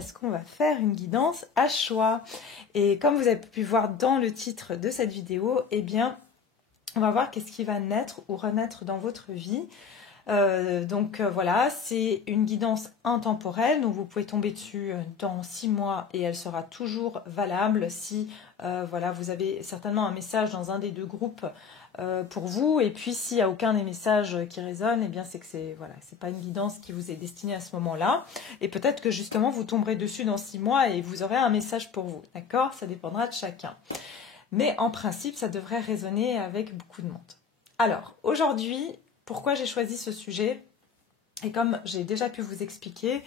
est-ce qu'on va faire une guidance à choix? Et comme vous avez pu voir dans le titre de cette vidéo, eh bien, on va voir qu'est-ce qui va naître ou renaître dans votre vie. Voilà, c'est une guidance intemporelle, donc vous pouvez tomber dessus dans 6 mois et elle sera toujours valable si voilà, vous avez certainement un message dans un des deux groupes pour vous, et puis s'il n'y a aucun des messages qui résonne, eh bien c'est que c'est voilà, c'est pas une guidance qui vous est destinée à ce moment-là, et peut-être que justement vous tomberez dessus dans 6 mois et vous aurez un message pour vous, d'accord? Ça dépendra de chacun. Mais en principe, ça devrait résonner avec beaucoup de monde. Alors, aujourd'hui, pourquoi j'ai choisi ce sujet? Et comme j'ai déjà pu vous expliquer,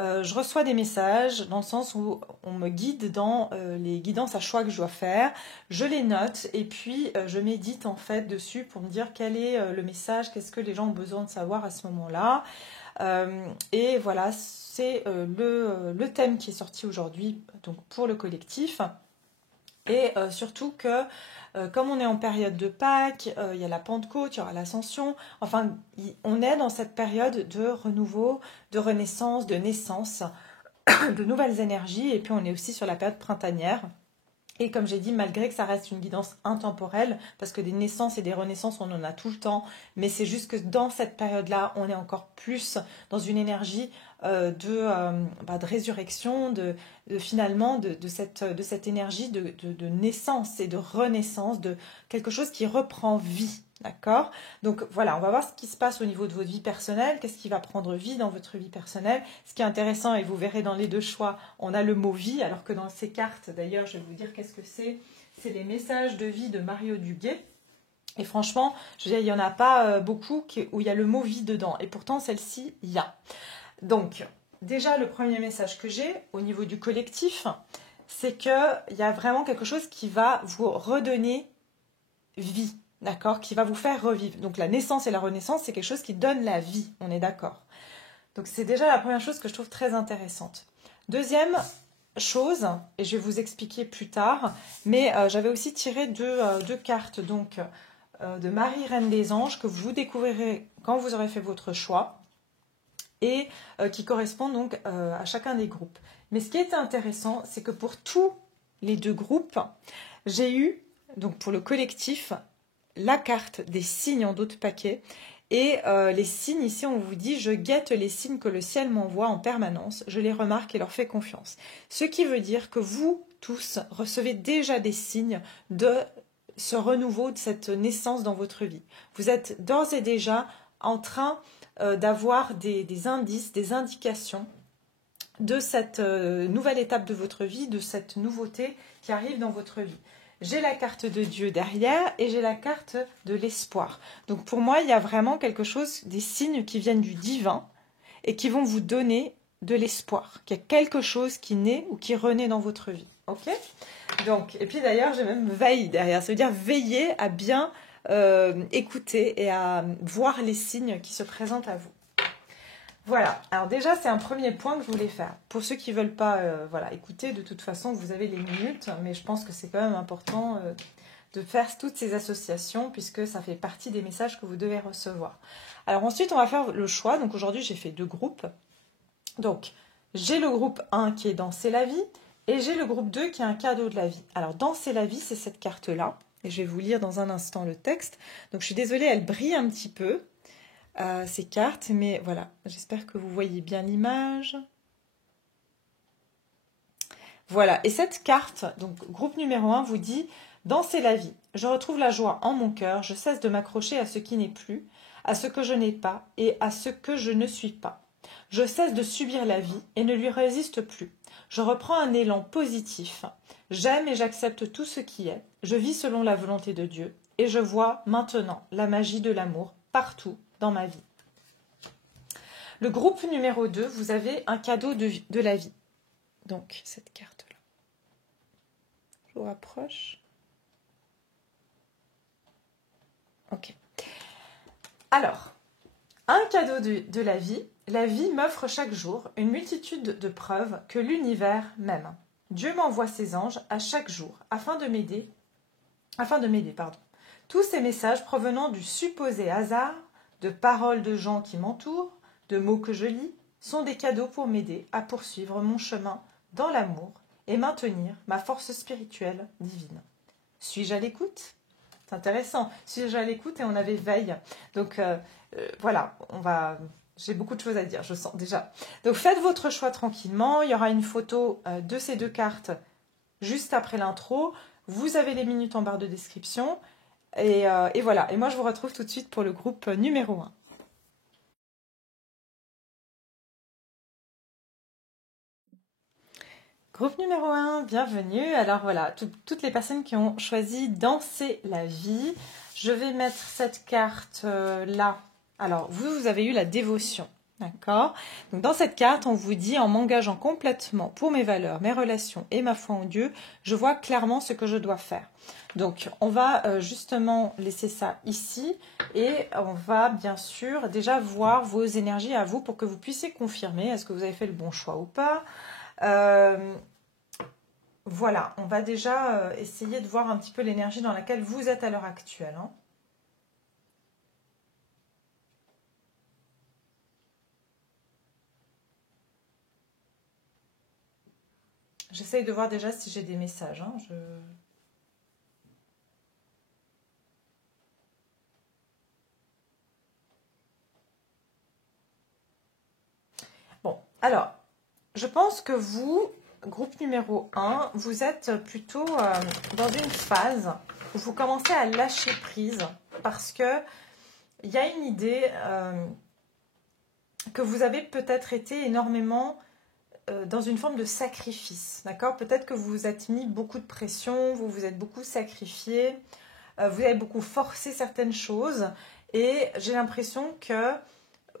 je reçois des messages dans le sens où on me guide dans les guidances à choix que je dois faire. Je les note et puis je médite en fait dessus pour me dire quel est le message, qu'est-ce que les gens ont besoin de savoir à ce moment-là. Et voilà, c'est le thème qui est sorti aujourd'hui donc pour le collectif. Et surtout que, comme on est en période de Pâques, il y a la Pentecôte, il y aura l'Ascension, enfin, on est dans cette période de renouveau, de renaissance, de naissance, de nouvelles énergies, et puis on est aussi sur la période printanière. Et comme j'ai dit, malgré que ça reste une guidance intemporelle, parce que des naissances et des renaissances, on en a tout le temps, mais c'est juste que dans cette période-là, on est encore plus dans une énergie de résurrection, finalement de cette énergie de naissance et de renaissance, de quelque chose qui reprend vie. D'accord? Donc voilà, on va voir ce qui se passe au niveau de votre vie personnelle, qu'est-ce qui va prendre vie dans votre vie personnelle. Ce qui est intéressant, et vous verrez dans les deux choix, on a le mot vie, alors que dans ces cartes, d'ailleurs, je vais vous dire qu'est-ce que c'est. C'est les messages de vie de Mario Duguay. Et franchement, je veux dire, il n'y en a pas beaucoup où il y a le mot vie dedans. Et pourtant, celle-ci, il y a. Donc, déjà, le premier message que j'ai au niveau du collectif, c'est qu'il y a vraiment quelque chose qui va vous redonner vie. D'accord, qui va vous faire revivre. Donc la naissance et la renaissance, c'est quelque chose qui donne la vie, on est d'accord. Donc c'est déjà la première chose que je trouve très intéressante. Deuxième chose, et je vais vous expliquer plus tard, mais j'avais aussi tiré deux cartes donc, de Marie Reine des Anges que vous découvrirez quand vous aurez fait votre choix et qui correspondent donc à chacun des groupes. Mais ce qui est intéressant, c'est que pour tous les deux groupes, j'ai eu, donc pour le collectif, la carte des signes en d'autres paquets. Et les signes, ici, on vous dit « Je guette les signes que le ciel m'envoie en permanence. Je les remarque et leur fais confiance. » Ce qui veut dire que vous, tous, recevez déjà des signes de ce renouveau, de cette naissance dans votre vie. Vous êtes d'ores et déjà en train d'avoir des indices, des indications de cette nouvelle étape de votre vie, de cette nouveauté qui arrive dans votre vie. J'ai la carte de Dieu derrière et j'ai la carte de l'espoir. Donc pour moi, il y a vraiment quelque chose, des signes qui viennent du divin et qui vont vous donner de l'espoir, qu'il y a quelque chose qui naît ou qui renaît dans votre vie. Ok? Donc, et puis d'ailleurs, j'ai même veille derrière. Ça veut dire veiller à bien écouter et à voir les signes qui se présentent à vous. Voilà, alors déjà c'est un premier point que je voulais faire. Pour ceux qui ne veulent pas écouter, de toute façon vous avez les minutes, mais je pense que c'est quand même important de faire toutes ces associations puisque ça fait partie des messages que vous devez recevoir. Alors ensuite on va faire le choix, donc aujourd'hui j'ai fait 2 groupes. Donc j'ai le groupe 1 qui est Danser la vie et j'ai le groupe 2 qui est un cadeau de la vie. Alors Danser la vie c'est cette carte-là, et je vais vous lire dans un instant le texte. Donc je suis désolée, elle brille un petit peu. Ces cartes, mais voilà, j'espère que vous voyez bien l'image. Voilà, et cette carte, donc groupe numéro 1, vous dit « Danser la vie, je retrouve la joie en mon cœur, je cesse de m'accrocher à ce qui n'est plus, à ce que je n'ai pas et à ce que je ne suis pas. Je cesse de subir la vie et ne lui résiste plus. Je reprends un élan positif. J'aime et j'accepte tout ce qui est. Je vis selon la volonté de Dieu et je vois maintenant la magie de l'amour partout dans ma vie. » Le groupe numéro 2, vous avez un cadeau de la vie. Donc, cette carte-là. Je vous rapproche. Ok. Alors, un cadeau de la vie m'offre chaque jour une multitude de preuves que l'univers m'aime. Dieu m'envoie ses anges à chaque jour afin de m'aider. Tous ces messages provenant du supposé hasard, de paroles de gens qui m'entourent, de mots que je lis, sont des cadeaux pour m'aider à poursuivre mon chemin dans l'amour et maintenir ma force spirituelle divine. Suis-je à l'écoute? C'est intéressant. Suis-je à l'écoute et on avait veille. Donc voilà, j'ai beaucoup de choses à dire, je sens déjà. Donc faites votre choix tranquillement. Il y aura une photo de ces deux cartes juste après l'intro. Vous avez les minutes en barre de description. Et voilà. Et moi, je vous retrouve tout de suite pour le groupe numéro 1. Groupe numéro 1, bienvenue. Alors voilà, toutes les personnes qui ont choisi Danser la vie. Je vais mettre cette carte là. Alors, vous avez eu la dévotion, d'accord? Donc dans cette carte, on vous dit, en m'engageant complètement pour mes valeurs, mes relations et ma foi en Dieu, je vois clairement ce que je dois faire. Donc, on va justement laisser ça ici et on va bien sûr déjà voir vos énergies à vous pour que vous puissiez confirmer est-ce que vous avez fait le bon choix ou pas. Voilà, on va déjà essayer de voir un petit peu l'énergie dans laquelle vous êtes à l'heure actuelle. Hein. J'essaye de voir déjà si j'ai des messages. Hein. Bon, alors, je pense que vous, groupe numéro 1, vous êtes plutôt dans une phase où vous commencez à lâcher prise parce que il y a une idée que vous avez peut-être été énormément dans une forme de sacrifice, d'accord? Peut-être que vous vous êtes mis beaucoup de pression, vous vous êtes beaucoup sacrifié, vous avez beaucoup forcé certaines choses et j'ai l'impression que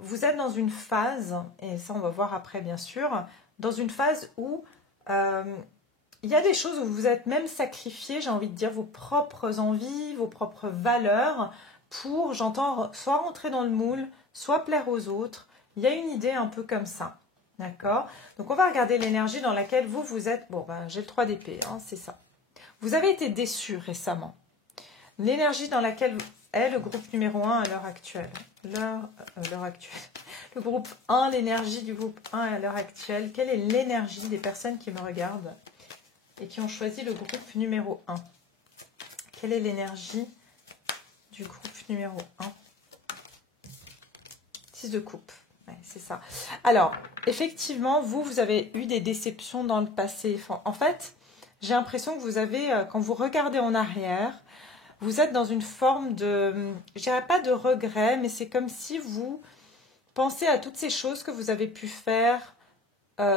vous êtes dans une phase, et ça on va voir après bien sûr, dans une phase où il y a des choses où vous êtes même sacrifié, j'ai envie de dire, vos propres envies, vos propres valeurs pour, j'entends, soit rentrer dans le moule, soit plaire aux autres. Il y a une idée un peu comme ça. D'accord? Donc on va regarder l'énergie dans laquelle vous êtes. Bon, ben, j'ai le 3 d'épée, hein, c'est ça. Vous avez été déçu récemment. L'énergie dans laquelle est le groupe numéro 1 à l'heure actuelle. L'heure actuelle. Le groupe 1, l'énergie du groupe 1 à l'heure actuelle. Quelle est l'énergie des personnes qui me regardent et qui ont choisi le groupe numéro 1? Quelle est l'énergie du groupe numéro 1? 6 de coupe. Ouais, c'est ça. Alors, effectivement, vous avez eu des déceptions dans le passé. Enfin, en fait, j'ai l'impression que vous avez, quand vous regardez en arrière, vous êtes dans une forme de, je dirais pas de regret, mais c'est comme si vous pensez à toutes ces choses que vous avez pu faire,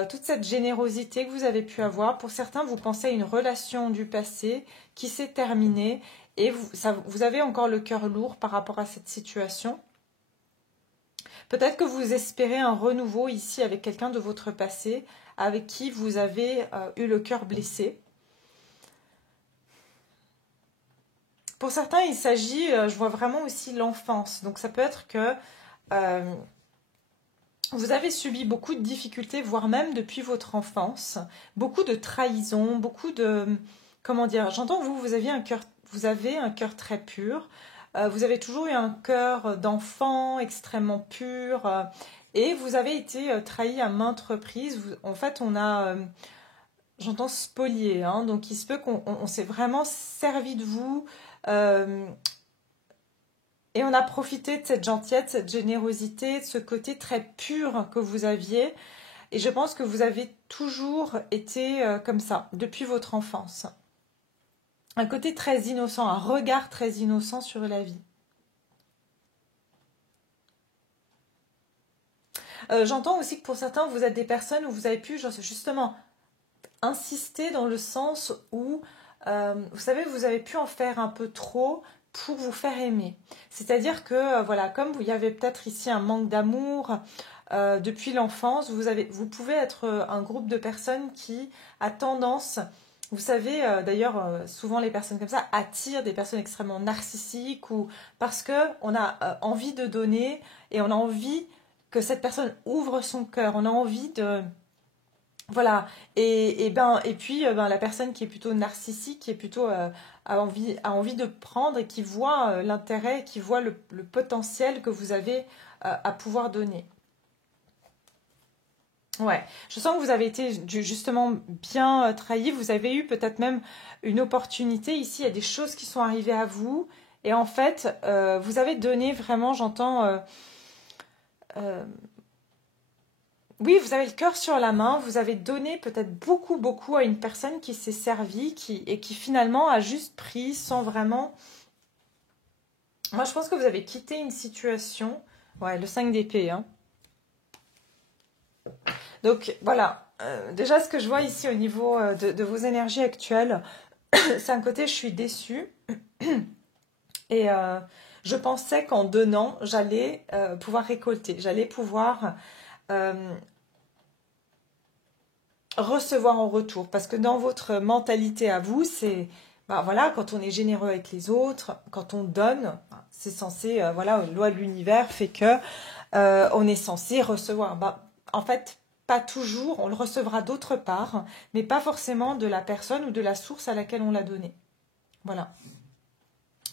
toute cette générosité que vous avez pu avoir. Pour certains, vous pensez à une relation du passé qui s'est terminée et vous avez encore le cœur lourd par rapport à cette situation. Peut-être que vous espérez un renouveau ici avec quelqu'un de votre passé, avec qui vous avez eu le cœur blessé. Pour certains, il s'agit, je vois vraiment aussi l'enfance. Donc ça peut être que vous avez subi beaucoup de difficultés, voire même depuis votre enfance. Beaucoup de trahison, beaucoup de... Comment dire? J'entends que vous avez un cœur très pur. Vous avez toujours eu un cœur d'enfant extrêmement pur. Et vous avez été trahi à maintes reprises. En fait, on a... j'entends spolier. Hein, donc il se peut qu'on s'est vraiment servi de vous. Et on a profité de cette gentillesse, de cette générosité, de ce côté très pur que vous aviez. Et je pense que vous avez toujours été comme ça, depuis votre enfance. Un côté très innocent, un regard très innocent sur la vie. J'entends aussi que pour certains, vous êtes des personnes où vous avez pu justement insister dans le sens où, vous savez, vous avez pu en faire un peu trop pour vous faire aimer. C'est-à-dire que, voilà, comme il y avait peut-être ici un manque d'amour depuis l'enfance, vous pouvez être un groupe de personnes qui a tendance, vous savez, d'ailleurs, souvent les personnes comme ça attirent des personnes extrêmement narcissiques ou parce qu'on a envie de donner et on a envie que cette personne ouvre son cœur, on a envie de... Voilà, et puis la personne qui est plutôt narcissique, qui est plutôt a envie de prendre et qui voit l'intérêt, qui voit le potentiel que vous avez à pouvoir donner. Ouais, je sens que vous avez été justement bien trahi. Vous avez eu peut-être même une opportunité. Ici, il y a des choses qui sont arrivées à vous. Et en fait, vous avez donné vraiment, j'entends... euh, oui, vous avez le cœur sur la main. Vous avez donné peut-être beaucoup, beaucoup à une personne qui s'est servie et qui finalement a juste pris sans vraiment... Moi, je pense que vous avez quitté une situation... Ouais, le 5 d'épée, hein. Donc voilà, déjà ce que je vois ici au niveau de vos énergies actuelles, c'est un côté je suis déçue et je pensais qu'en donnant, j'allais pouvoir récolter, j'allais pouvoir euh, recevoir en retour. Parce que dans votre mentalité à vous, c'est, bah, voilà, quand on est généreux avec les autres, quand on donne, c'est censé, voilà, une loi de l'univers fait que on est censé recevoir. Bah, en fait, pas toujours, on le recevra d'autre part, mais pas forcément de la personne ou de la source à laquelle on l'a donné. Voilà.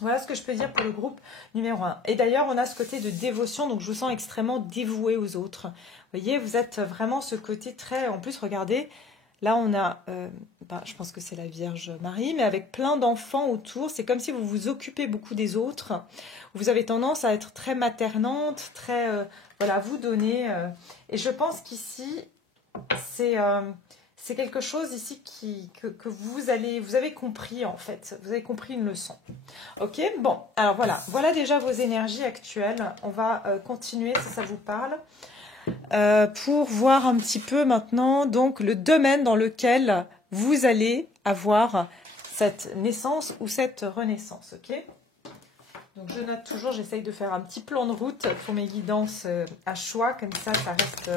Voilà ce que je peux dire pour le groupe numéro 1. Et d'ailleurs, on a ce côté de dévotion, donc je vous sens extrêmement dévoué aux autres. Vous voyez, vous êtes vraiment ce côté très... En plus, regardez, là on a, bah, je pense que c'est la Vierge Marie, mais avec plein d'enfants autour. C'est comme si vous vous occupez beaucoup des autres. Vous avez tendance à être très maternante, très... voilà, vous donner. Et je pense qu'ici, c'est... c'est quelque chose ici que vous avez compris en fait. Vous avez compris une leçon. Ok, bon, alors voilà. Voilà déjà vos énergies actuelles. On va continuer si ça vous parle. Pour voir un petit peu maintenant donc le domaine dans lequel vous allez avoir cette naissance ou cette renaissance. Ok. Donc je note toujours, j'essaye de faire un petit plan de route pour mes guidances à choix. Comme ça reste...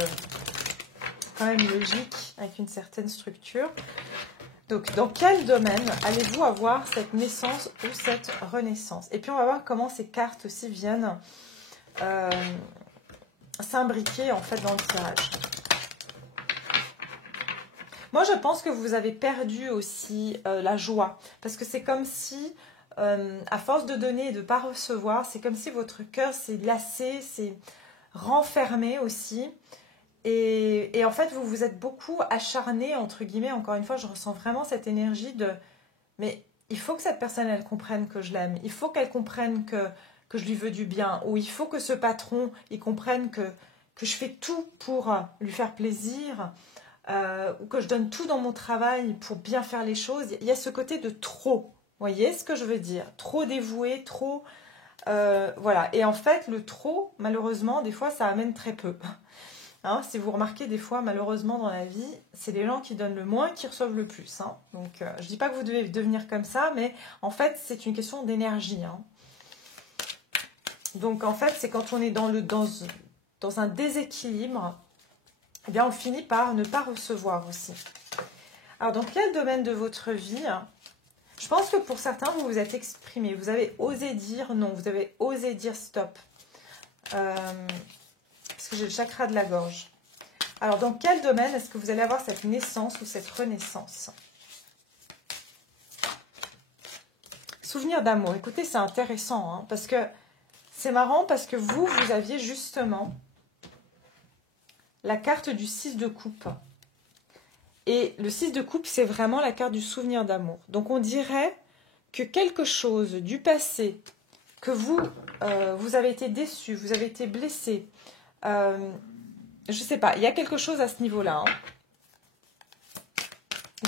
quand même logique, avec une certaine structure. Donc, dans quel domaine allez-vous avoir cette naissance ou cette renaissance? Et puis, on va voir comment ces cartes aussi viennent s'imbriquer, en fait, dans le tirage. Moi, je pense que vous avez perdu aussi la joie. Parce que c'est comme si, à force de donner et de ne pas recevoir, c'est comme si votre cœur s'est lassé, s'est renfermé aussi. Et en fait, vous vous êtes beaucoup acharné, entre guillemets, encore une fois, je ressens vraiment cette énergie de... Mais il faut que cette personne, elle comprenne que je l'aime. Il faut qu'elle comprenne que je lui veux du bien. Ou il faut que ce patron, il comprenne que je fais tout pour lui faire plaisir. Ou que je donne tout dans mon travail pour bien faire les choses. Il y a ce côté de trop. Vous voyez ce que je veux dire? Trop dévoué, trop... voilà. Et en fait, le trop, malheureusement, des fois, ça amène très peu. Hein, si vous remarquez des fois, malheureusement dans la vie, c'est les gens qui donnent le moins qui reçoivent le plus. Hein. Donc, je ne dis pas que vous devez devenir comme ça, mais en fait, c'est une question d'énergie. Hein. Donc, en fait, c'est quand on est dans un déséquilibre, eh bien, on finit par ne pas recevoir aussi. Alors, dans quel domaine de votre vie? Je pense que pour certains, vous vous êtes exprimé. Vous avez osé dire non, vous avez osé dire stop. Parce que j'ai le chakra de la gorge. Alors, dans quel domaine est-ce que vous allez avoir cette naissance ou cette renaissance? Souvenir d'amour. Écoutez, c'est intéressant, hein, parce que c'est marrant, parce que vous aviez justement la carte du 6 de coupe. Et le 6 de coupe, c'est vraiment la carte du souvenir d'amour. Donc, on dirait que quelque chose du passé, que vous avez été déçu, vous avez été blessé, je sais pas, il y a quelque chose à ce niveau-là. Hein.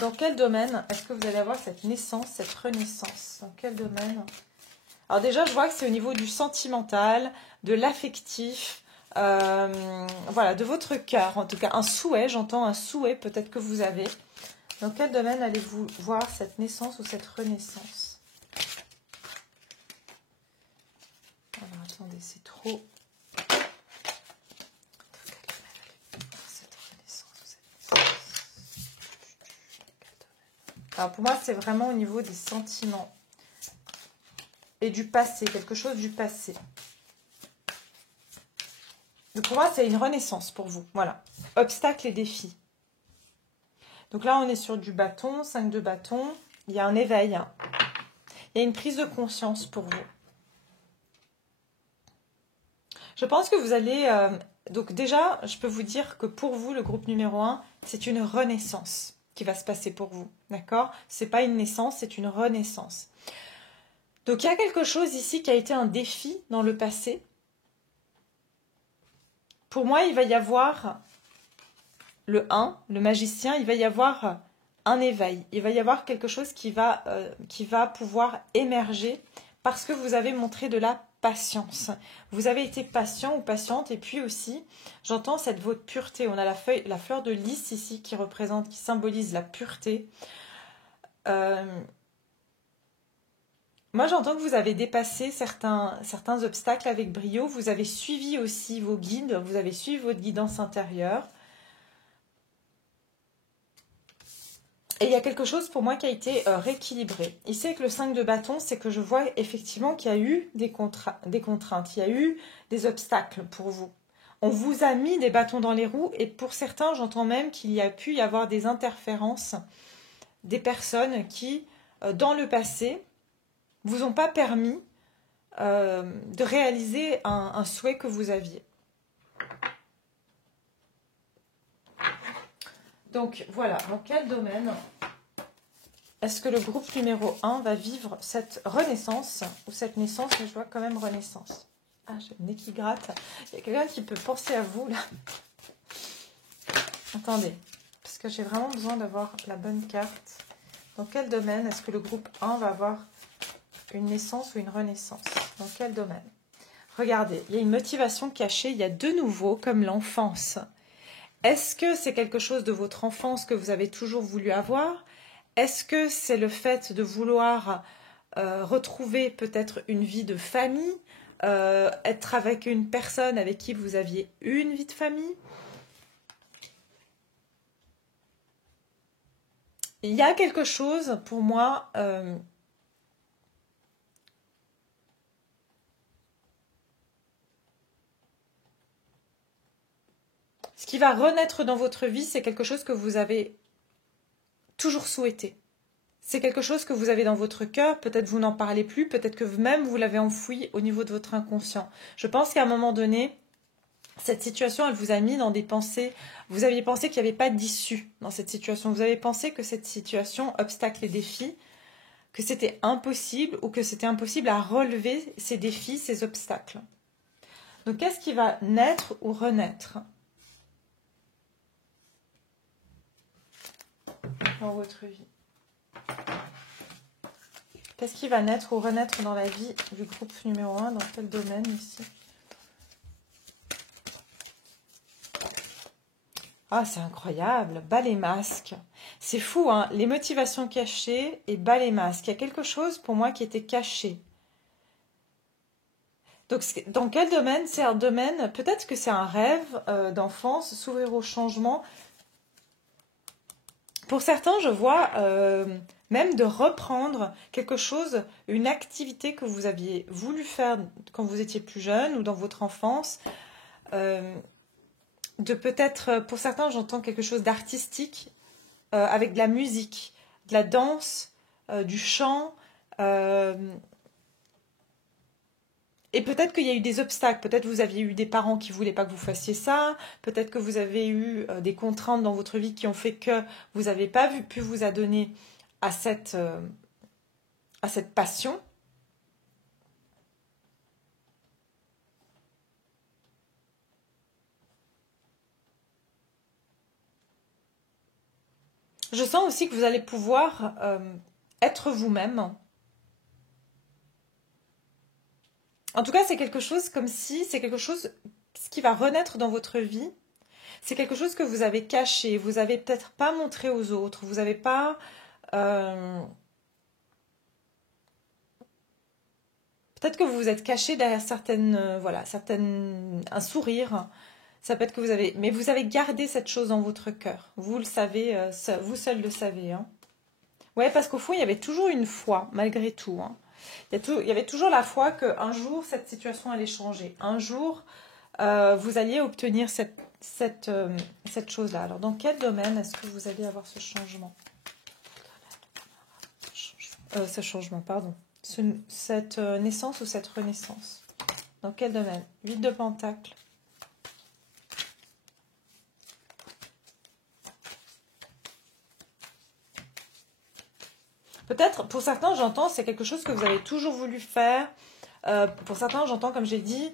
Dans quel domaine est-ce que vous allez avoir cette naissance, cette renaissance? Dans quel domaine? Alors déjà, je vois que c'est au niveau du sentimental, de l'affectif, voilà, de votre cœur. En tout cas, un souhait, j'entends un souhait peut-être que vous avez. Dans quel domaine allez-vous voir cette naissance ou cette renaissance? Alors attendez, c'est trop... Alors pour moi, c'est vraiment au niveau des sentiments et du passé, quelque chose du passé. Donc pour moi, c'est une renaissance pour vous. Voilà. Obstacles et défis. Donc là, on est sur du bâton, 5 de bâton. Il y a un éveil. Hein. Il y a une prise de conscience pour vous. Je pense que vous allez Donc déjà, je peux vous dire que pour vous, le groupe numéro 1, c'est une renaissance qui va se passer pour vous. D'accord? C'est pas une naissance, c'est une renaissance. Donc il y a quelque chose ici qui a été un défi dans le passé. Pour moi, il va y avoir le 1, le magicien, il va y avoir un éveil. Il va y avoir quelque chose qui va pouvoir émerger parce que vous avez montré de la patience. Vous avez été patient ou patiente, et puis aussi, j'entends votre pureté. On a la fleur de lys ici qui symbolise la pureté. Moi, j'entends que vous avez dépassé certains obstacles avec brio. Vous avez suivi aussi vos guides, vous avez suivi votre guidance intérieure. Et il y a quelque chose pour moi qui a été rééquilibré. Ici, avec le 5 de bâton, c'est que je vois effectivement qu'il y a eu des contraintes, il y a eu des obstacles pour vous. On vous a mis des bâtons dans les roues, et pour certains, j'entends même qu'il y a pu y avoir des interférences, des personnes qui, dans le passé, vous ont pas permis de réaliser un souhait que vous aviez. Donc voilà, dans quel domaine est-ce que le groupe numéro 1 va vivre cette renaissance ou cette naissance? Mais je vois quand même renaissance. Ah, j'ai le nez qui gratte. Il y a quelqu'un qui peut penser à vous là. Attendez, parce que j'ai vraiment besoin d'avoir la bonne carte. Dans quel domaine est-ce que le groupe 1 va avoir une naissance ou une renaissance? Dans quel domaine? Regardez, il y a une motivation cachée, il y a de nouveau comme l'enfance. Est-ce que c'est quelque chose de votre enfance que vous avez toujours voulu avoir? Est-ce que c'est le fait de vouloir retrouver peut-être une vie de famille, être avec une personne avec qui vous aviez eu une vie de famille? Il y a quelque chose pour moi... ce qui va renaître dans votre vie, c'est quelque chose que vous avez toujours souhaité. C'est quelque chose que vous avez dans votre cœur, peut-être vous n'en parlez plus, peut-être que vous-même vous l'avez enfoui au niveau de votre inconscient. Je pense qu'à un moment donné, cette situation, elle vous a mis dans des pensées, vous aviez pensé qu'il n'y avait pas d'issue dans cette situation, vous avez pensé que cette situation, obstacle et défi, que c'était impossible ou que c'était impossible à relever ces défis, ces obstacles. Donc qu'est-ce qui va naître ou renaître dans votre vie? Qu'est-ce qui va naître ou renaître dans la vie du groupe numéro 1? Dans quel domaine ici? Ah, c'est incroyable, bas les masques. C'est fou, hein, les motivations cachées et bas les masques. Il y a quelque chose pour moi qui était caché. Donc, dans quel domaine? C'est un domaine, peut-être que c'est un rêve d'enfance, s'ouvrir au changement. Pour certains, je vois même de reprendre quelque chose, une activité que vous aviez voulu faire quand vous étiez plus jeune ou dans votre enfance. De peut-être, pour certains, j'entends quelque chose d'artistique, avec de la musique, de la danse, du chant. Et peut-être qu'il y a eu des obstacles, peut-être vous aviez eu des parents qui ne voulaient pas que vous fassiez ça, peut-être que vous avez eu des contraintes dans votre vie qui ont fait que vous n'avez pas pu vous adonner à cette passion. Je sens aussi que vous allez pouvoir être vous-même. En tout cas, c'est quelque chose comme si c'est quelque chose ce qui va renaître dans votre vie. C'est quelque chose que vous avez caché, vous n'avez peut-être pas montré aux autres, vous n'avez pas... peut-être que vous vous êtes caché derrière un sourire. Ça peut être que vous avez... Mais vous avez gardé cette chose dans votre cœur. Vous le savez, vous seul le savez. Hein. Ouais, parce qu'au fond, il y avait toujours une foi, malgré tout. Hein. Il y avait toujours la foi qu'un jour, cette situation allait changer. Un jour, vous alliez obtenir cette chose-là. Alors, dans quel domaine est-ce que vous allez avoir ce changement? Ce changement, pardon. Cette naissance ou cette renaissance? Dans quel domaine? 8 de Pentacle. Peut-être, pour certains, j'entends, c'est quelque chose que vous avez toujours voulu faire. Pour certains, j'entends, comme j'ai dit,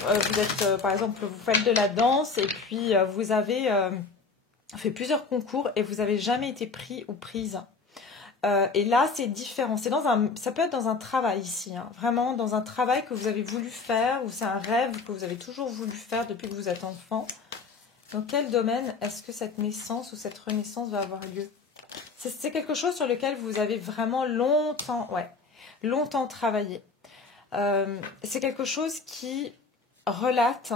vous êtes, par exemple, vous faites de la danse et puis vous avez fait plusieurs concours et vous n'avez jamais été pris ou prise. Et là, c'est différent. Ça peut être dans un travail ici, hein. Vraiment dans un travail que vous avez voulu faire ou c'est un rêve que vous avez toujours voulu faire depuis que vous êtes enfant. Dans quel domaine est-ce que cette naissance ou cette renaissance va avoir lieu? C'est quelque chose sur lequel vous avez vraiment longtemps travaillé. C'est quelque chose qui relate.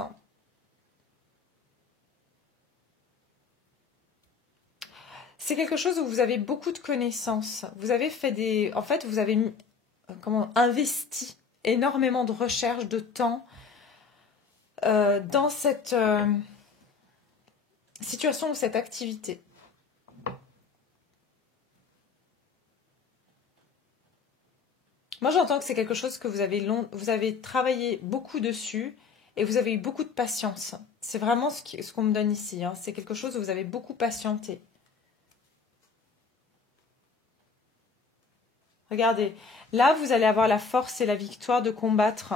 C'est quelque chose où vous avez beaucoup de connaissances. Vous avez fait en fait, vous avez investi énormément de recherche, de temps dans cette situation ou cette activité. Moi, j'entends que c'est quelque chose que vous avez travaillé beaucoup dessus et vous avez eu beaucoup de patience. C'est vraiment ce qu'on me donne ici, hein. C'est quelque chose où vous avez beaucoup patienté. Regardez, là, vous allez avoir la force et la victoire de combattre.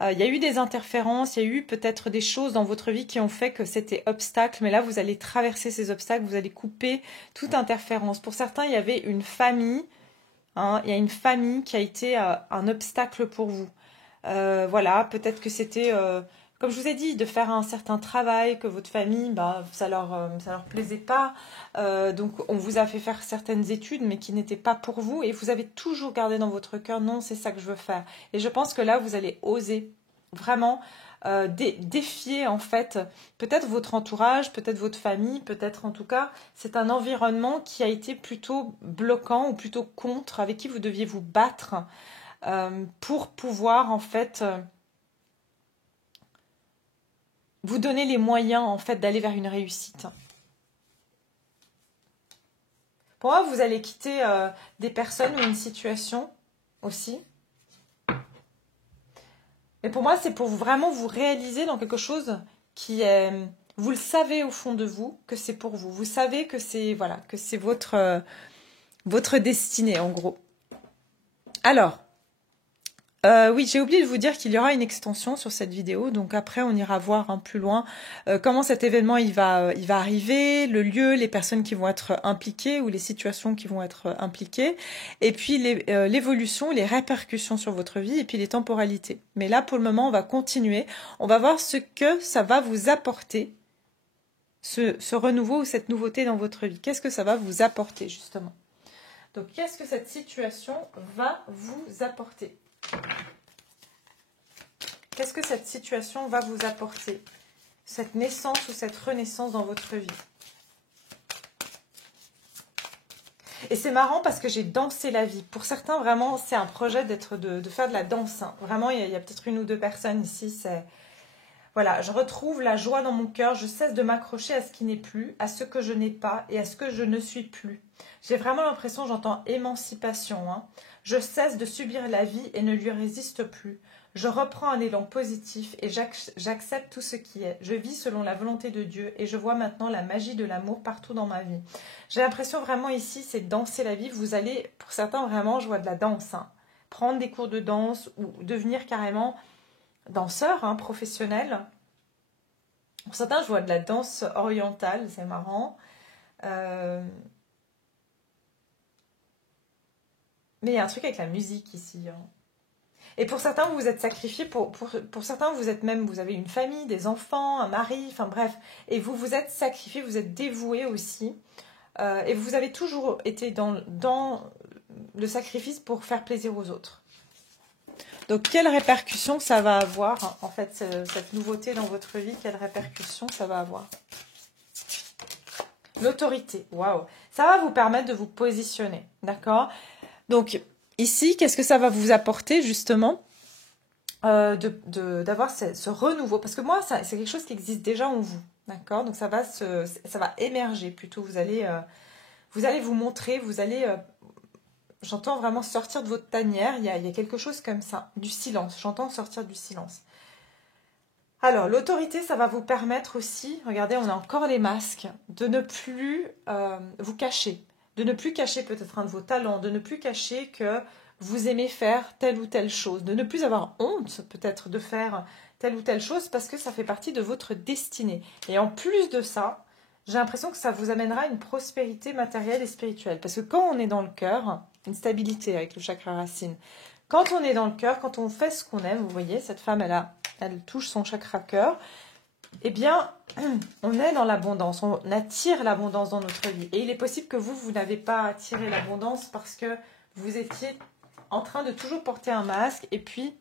Il y a eu des interférences, il y a eu peut-être des choses dans votre vie qui ont fait que c'était obstacle, mais là, vous allez traverser ces obstacles, vous allez couper toute interférence. Pour certains, il y avait une famille, hein, il y a une famille qui a été un obstacle pour vous. Voilà, peut-être que c'était, comme je vous ai dit, de faire un certain travail, que votre famille, ça leur plaisait pas. Donc, on vous a fait faire certaines études, mais qui n'étaient pas pour vous. Et vous avez toujours gardé dans votre cœur, non, c'est ça que je veux faire. Et je pense que là, vous allez oser vraiment défier, en fait, peut-être votre entourage, peut-être votre famille, peut-être en tout cas, c'est un environnement qui a été plutôt bloquant ou plutôt contre, avec qui vous deviez vous battre. Pour pouvoir en fait vous donner les moyens en fait d'aller vers une réussite. Pour moi, vous allez quitter des personnes ou une situation aussi. Mais pour moi, c'est pour vraiment vous réaliser dans quelque chose qui est... Vous le savez au fond de vous que c'est pour vous. Vous savez que c'est que c'est votre destinée en gros. Alors, oui, j'ai oublié de vous dire qu'il y aura une extension sur cette vidéo, donc après on ira voir plus loin comment cet événement il va arriver, le lieu, les personnes qui vont être impliquées ou les situations qui vont être impliquées, et puis l'évolution, les répercussions sur votre vie et puis les temporalités. Mais là pour le moment on va continuer, on va voir ce que ça va vous apporter, ce renouveau ou cette nouveauté dans votre vie. Qu'est-ce que ça va vous apporter justement? Donc qu'est-ce que cette situation va vous apporter? Qu'est-ce que cette situation va vous apporter? Cette naissance ou cette renaissance dans votre vie. Et c'est marrant parce que j'ai dansé la vie. Pour certains, vraiment, c'est un projet de faire de la danse, hein. Vraiment, il y a peut-être une ou deux personnes ici. Voilà, je retrouve la joie dans mon cœur. Je cesse de m'accrocher à ce qui n'est plus, à ce que je n'ai pas et à ce que je ne suis plus. J'ai vraiment l'impression, j'entends émancipation, hein. Je cesse de subir la vie et ne lui résiste plus. Je reprends un élan positif et j'accepte tout ce qui est. Je vis selon la volonté de Dieu et je vois maintenant la magie de l'amour partout dans ma vie. J'ai l'impression vraiment ici, c'est danser la vie. Vous allez, pour certains vraiment, je vois de la danse, hein. Prendre des cours de danse ou devenir carrément danseur, hein, professionnel. Pour certains, je vois de la danse orientale, c'est marrant. Mais il y a un truc avec la musique ici, hein. Et pour certains, vous vous êtes sacrifiés, pour certains, vous avez une famille, des enfants, un mari, enfin bref. Et vous vous êtes sacrifiés, vous êtes dévoués aussi. Et vous avez toujours été dans le sacrifice pour faire plaisir aux autres. Donc, quelles répercussions ça va avoir, en fait, cette nouveauté dans votre vie, quelles répercussions ça va avoir? L'autorité, waouh. Ça va vous permettre de vous positionner, d'accord? Donc, ici, qu'est-ce que ça va vous apporter, justement, d'avoir ce renouveau? Parce que moi, c'est quelque chose qui existe déjà en vous, d'accord? Donc, ça va émerger, plutôt. Vous allez vous montrer, vous allez... J'entends vraiment sortir de votre tanière, il y a quelque chose comme ça, du silence, j'entends sortir du silence. Alors, l'autorité, ça va vous permettre aussi, regardez, on a encore les masques, de ne plus vous cacher, de ne plus cacher peut-être un de vos talents, de ne plus cacher que vous aimez faire telle ou telle chose, de ne plus avoir honte peut-être de faire telle ou telle chose parce que ça fait partie de votre destinée. Et en plus de ça, j'ai l'impression que ça vous amènera une prospérité matérielle et spirituelle. Parce que quand on est dans le cœur, une stabilité avec le chakra racine, quand on est dans le cœur, quand on fait ce qu'on aime, vous voyez, cette femme, elle touche son chakra cœur, eh bien, on est dans l'abondance, on attire l'abondance dans notre vie. Et il est possible que vous n'avez pas attiré l'abondance parce que vous étiez en train de toujours porter un masque et puis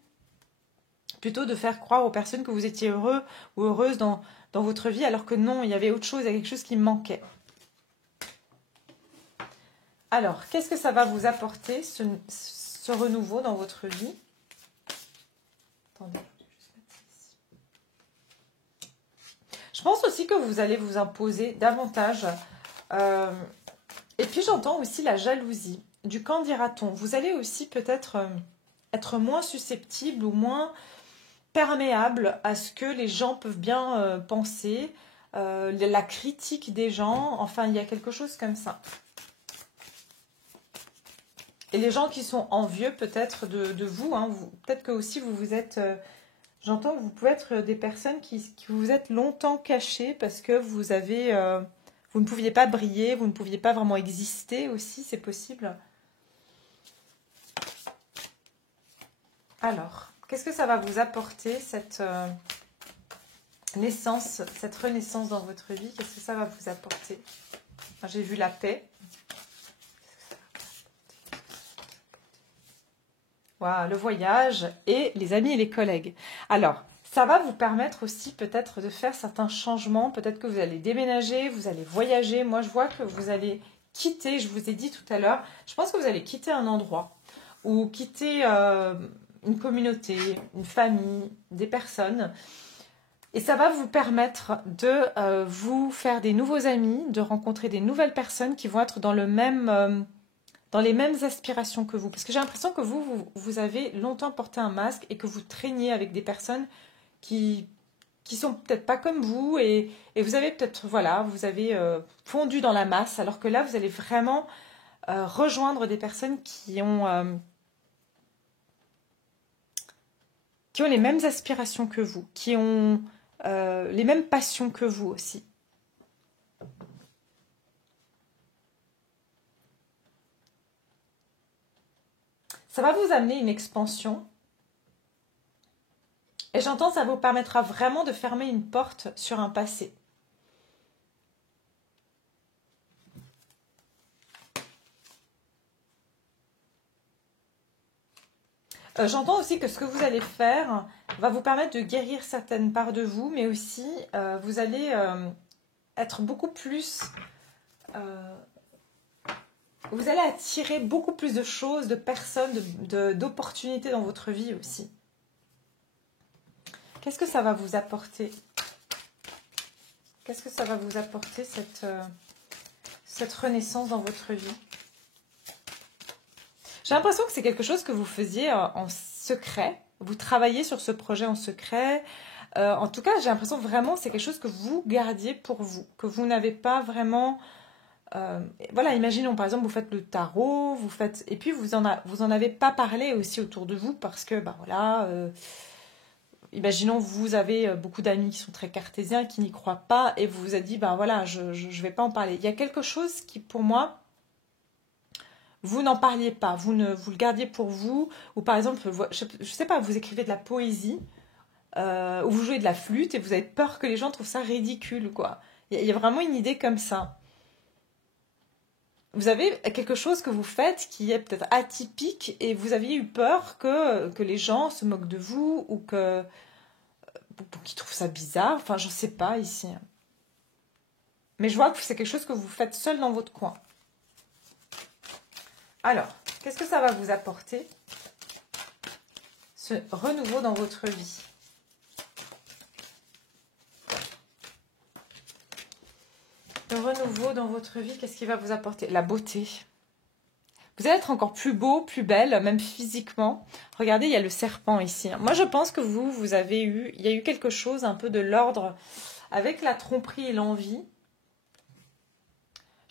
plutôt de faire croire aux personnes que vous étiez heureux ou heureuse dans votre vie, alors que non, il y avait autre chose, il y a quelque chose qui manquait. Alors, qu'est-ce que ça va vous apporter, ce renouveau dans votre vie? Attendez. Je pense aussi que vous allez vous imposer davantage. Et puis j'entends aussi la jalousie. Du qu'en dira-t-on? Vous allez aussi peut-être être moins susceptible ou moins perméable à ce que les gens peuvent bien penser, la critique des gens, enfin il y a quelque chose comme ça. Et les gens qui sont envieux peut-être de vous, hein, peut-être que aussi vous êtes... j'entends que vous pouvez être des personnes qui vous êtes longtemps cachées parce que vous ne pouviez pas briller, vous ne pouviez pas vraiment exister aussi, c'est possible. Alors, qu'est-ce que ça va vous apporter, cette naissance, cette renaissance dans votre vie? Qu'est-ce que ça va vous apporter? J'ai vu la paix. Voilà, le voyage et les amis et les collègues. Alors, ça va vous permettre aussi peut-être de faire certains changements. Peut-être que vous allez déménager, vous allez voyager. Moi, je vois que vous allez quitter, je vous ai dit tout à l'heure, je pense que vous allez quitter un endroit ou quitter une communauté, une famille, des personnes. Et ça va vous permettre de vous faire des nouveaux amis, de rencontrer des nouvelles personnes qui vont être dans le même... dans les mêmes aspirations que vous. Parce que j'ai l'impression que vous avez longtemps porté un masque et que vous traîniez avec des personnes qui sont peut-être pas comme vous et vous avez peut-être, voilà, vous avez fondu dans la masse, alors que là, vous allez vraiment rejoindre des personnes qui ont les mêmes aspirations que vous, qui ont les mêmes passions que vous aussi. Ça va vous amener une expansion. Et j'entends, ça vous permettra vraiment de fermer une porte sur un passé. J'entends aussi que ce que vous allez faire va vous permettre de guérir certaines parts de vous, mais aussi vous allez être beaucoup plus... vous allez attirer beaucoup plus de choses, de personnes, d'opportunités dans votre vie aussi. Qu'est-ce que ça va vous apporter? Qu'est-ce que ça va vous apporter, cette renaissance dans votre vie? J'ai l'impression que c'est quelque chose que vous faisiez en secret. Vous travaillez sur ce projet en secret. En tout cas, j'ai l'impression vraiment que c'est quelque chose que vous gardiez pour vous. Que vous n'avez pas vraiment... voilà, imaginons par exemple, vous faites le tarot, et puis vous en avez pas parlé aussi autour de vous parce que, ben voilà... imaginons vous avez beaucoup d'amis qui sont très cartésiens, qui n'y croient pas, et vous vous êtes dit, ben voilà, je ne vais pas en parler. Il y a quelque chose qui, pour moi, vous n'en parliez pas, vous le gardiez pour vous, ou par exemple, je ne sais pas, vous écrivez de la poésie, ou vous jouez de la flûte, et vous avez peur que les gens trouvent ça ridicule, quoi. Il y a vraiment une idée comme ça. Vous avez quelque chose que vous faites qui est peut-être atypique, et vous aviez eu peur que les gens se moquent de vous, ou qu'ils trouvent ça bizarre, enfin, je ne sais pas ici. Mais je vois que c'est quelque chose que vous faites seul dans votre coin. Alors, qu'est-ce que ça va vous apporter, ce renouveau dans votre vie? Le renouveau dans votre vie, qu'est-ce qui va vous apporter? La beauté. Vous allez être encore plus beau, plus belle, même physiquement. Regardez, il y a le serpent ici. Moi, je pense que il y a eu quelque chose un peu de l'ordre avec la tromperie et l'envie.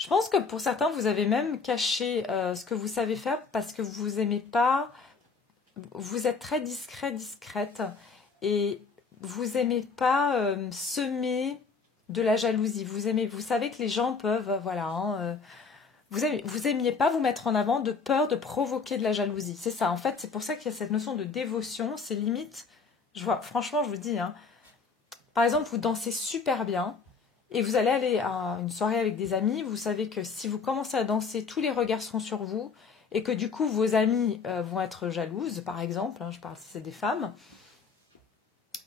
Je pense que pour certains, vous avez même caché ce que vous savez faire parce que vous aimez pas, vous êtes très discret, discrète et vous aimez pas semer de la jalousie. Vous savez que les gens peuvent, voilà, hein, vous aimiez pas vous mettre en avant de peur de provoquer de la jalousie. C'est ça, en fait, c'est pour ça qu'il y a cette notion de dévotion, c'est limite, franchement, je vous dis, hein, par exemple, vous dansez super bien et vous allez aller à une soirée avec des amis. Vous savez que si vous commencez à danser, tous les regards seront sur vous et que du coup, vos amis vont être jalouses, par exemple. Hein, je parle si c'est des femmes.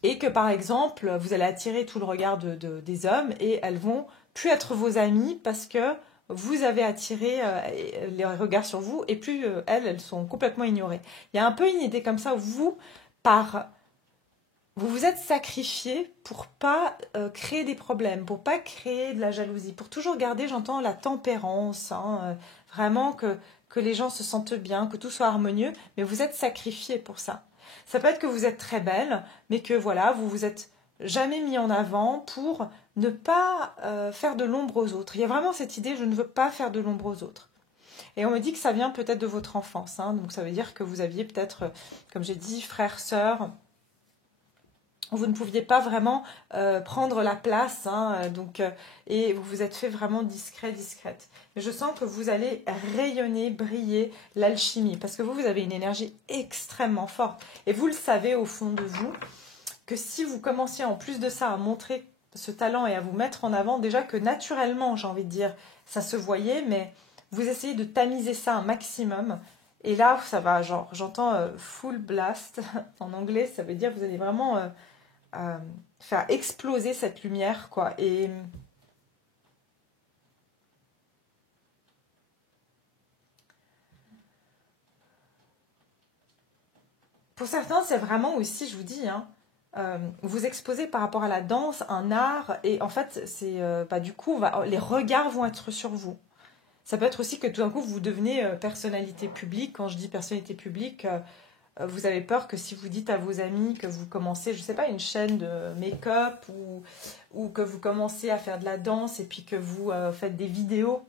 Et que par exemple, vous allez attirer tout le regard des hommes et elles vont plus être vos amies parce que vous avez attiré les regards sur vous et plus elles sont complètement ignorées. Il y a un peu une idée comme ça où vous vous êtes sacrifié pour pas créer des problèmes, pour pas créer de la jalousie, pour toujours garder, j'entends, la tempérance, hein, vraiment que les gens se sentent bien, que tout soit harmonieux, mais vous êtes sacrifié pour ça. Ça peut être que vous êtes très belle, mais que voilà, vous vous êtes jamais mis en avant pour ne pas faire de l'ombre aux autres. Il y a vraiment cette idée, je ne veux pas faire de l'ombre aux autres. Et on me dit que ça vient peut-être de votre enfance, hein, donc ça veut dire que vous aviez peut-être, comme j'ai dit, frères, sœurs, vous ne pouviez pas vraiment prendre la place, hein, et vous vous êtes fait vraiment discret, discrète. Mais je sens que vous allez rayonner, briller l'alchimie, parce que vous avez une énergie extrêmement forte. Et vous le savez au fond de vous, que si vous commenciez en plus de ça à montrer ce talent et à vous mettre en avant, déjà que naturellement, j'ai envie de dire, ça se voyait, mais vous essayez de tamiser ça un maximum. Et là, ça va, genre, j'entends full blast en anglais, ça veut dire que vous allez vraiment faire exploser cette lumière, quoi. Et pour certains, c'est vraiment aussi, je vous dis, hein, vous exposez par rapport à la danse, un art, et en fait, c'est bah, du coup, les regards vont être sur vous. Ça peut être aussi que tout d'un coup, vous devenez personnalité publique. Quand je dis personnalité publique, vous avez peur que si vous dites à vos amis que vous commencez, je ne sais pas, une chaîne de make-up ou que vous commencez à faire de la danse et puis que vous faites des vidéos,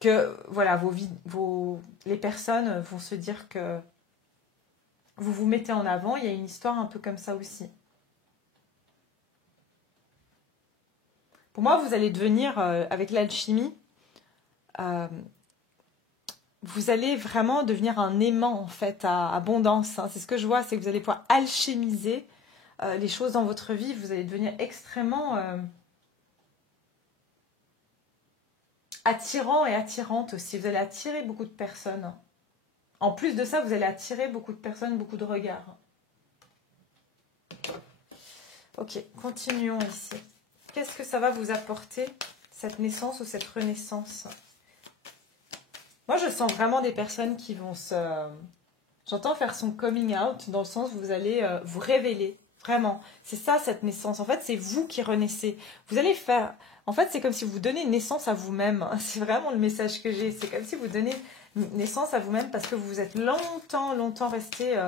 que voilà, les personnes vont se dire que vous vous mettez en avant. Il y a une histoire un peu comme ça aussi. Pour moi, vous allez devenir, avec l'alchimie, euh, vous allez vraiment devenir un aimant en fait à abondance, hein. C'est ce que je vois, c'est que vous allez pouvoir alchimiser les choses dans votre vie. Vous allez devenir extrêmement attirant et attirante aussi. Vous allez attirer beaucoup de personnes. En plus de ça, vous allez attirer beaucoup de personnes, beaucoup de regards. Ok, continuons ici. Qu'est-ce que ça va vous apporter, cette naissance ou cette renaissance? Moi, je sens vraiment des personnes qui vont se... J'entends faire son coming out dans le sens où vous allez vous révéler. Vraiment. C'est ça, cette naissance. En fait, c'est vous qui renaissez. Vous allez faire... En fait, c'est comme si vous donnez naissance à vous-même. C'est vraiment le message que j'ai. C'est comme si vous donnez naissance à vous-même parce que vous vous êtes longtemps, longtemps resté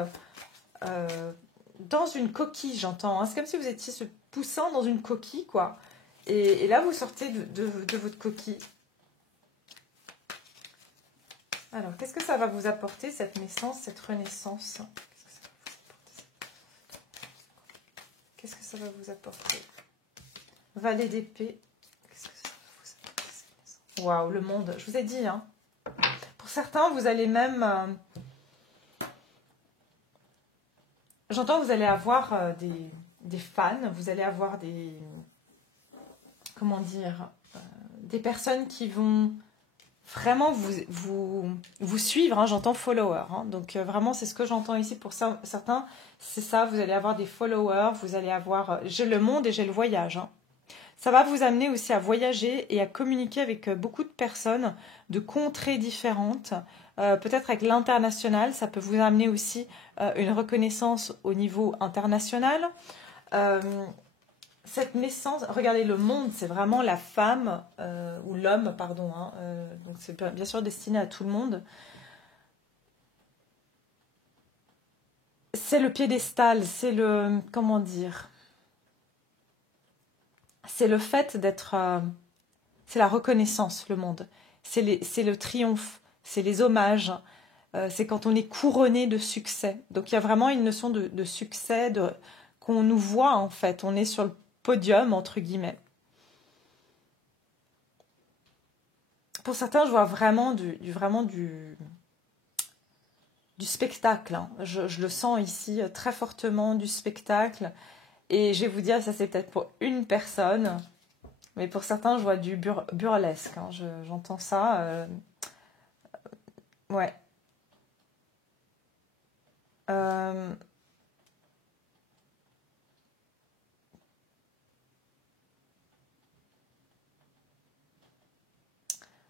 dans une coquille, j'entends. Hein. C'est comme si vous étiez ce poussant dans une coquille, quoi. Et là, vous sortez de votre coquille. Alors, qu'est-ce que ça va vous apporter, cette naissance, cette renaissance? Qu'est-ce que ça va vous apporter? Valet d'épée. Qu'est-ce que ça va vous apporter? Waouh, le monde. Je vous ai dit, hein. Pour certains, vous allez même... J'entends, vous allez avoir des fans, vous allez avoir des... Comment dire? Des personnes qui vont... vraiment vous suivre, hein, j'entends follower. Hein, donc vraiment, c'est ce que j'entends ici pour ça, certains. C'est ça, vous allez avoir des followers, vous allez avoir... j'ai le monde et j'ai le voyage. Hein. Ça va vous amener aussi à voyager et à communiquer avec beaucoup de personnes de contrées différentes. Peut-être avec l'international, ça peut vous amener aussi une reconnaissance au niveau international. Cette naissance, regardez, le monde, c'est vraiment la femme, ou l'homme, pardon, hein, donc c'est bien sûr destiné à tout le monde. C'est le piédestal, c'est le, comment dire, c'est le fait d'être c'est la reconnaissance, le monde. C'est le triomphe, c'est les hommages, c'est quand on est couronné de succès. Donc il y a vraiment une notion de succès, qu'on nous voit en fait, on est sur le podium entre guillemets. Pour certains, je vois vraiment du spectacle, hein. Je le sens ici très fortement, du spectacle. Et je vais vous dire, ça c'est peut-être pour une personne, mais pour certains, je vois du burlesque, hein. J'entends ça. Ouais. Euh,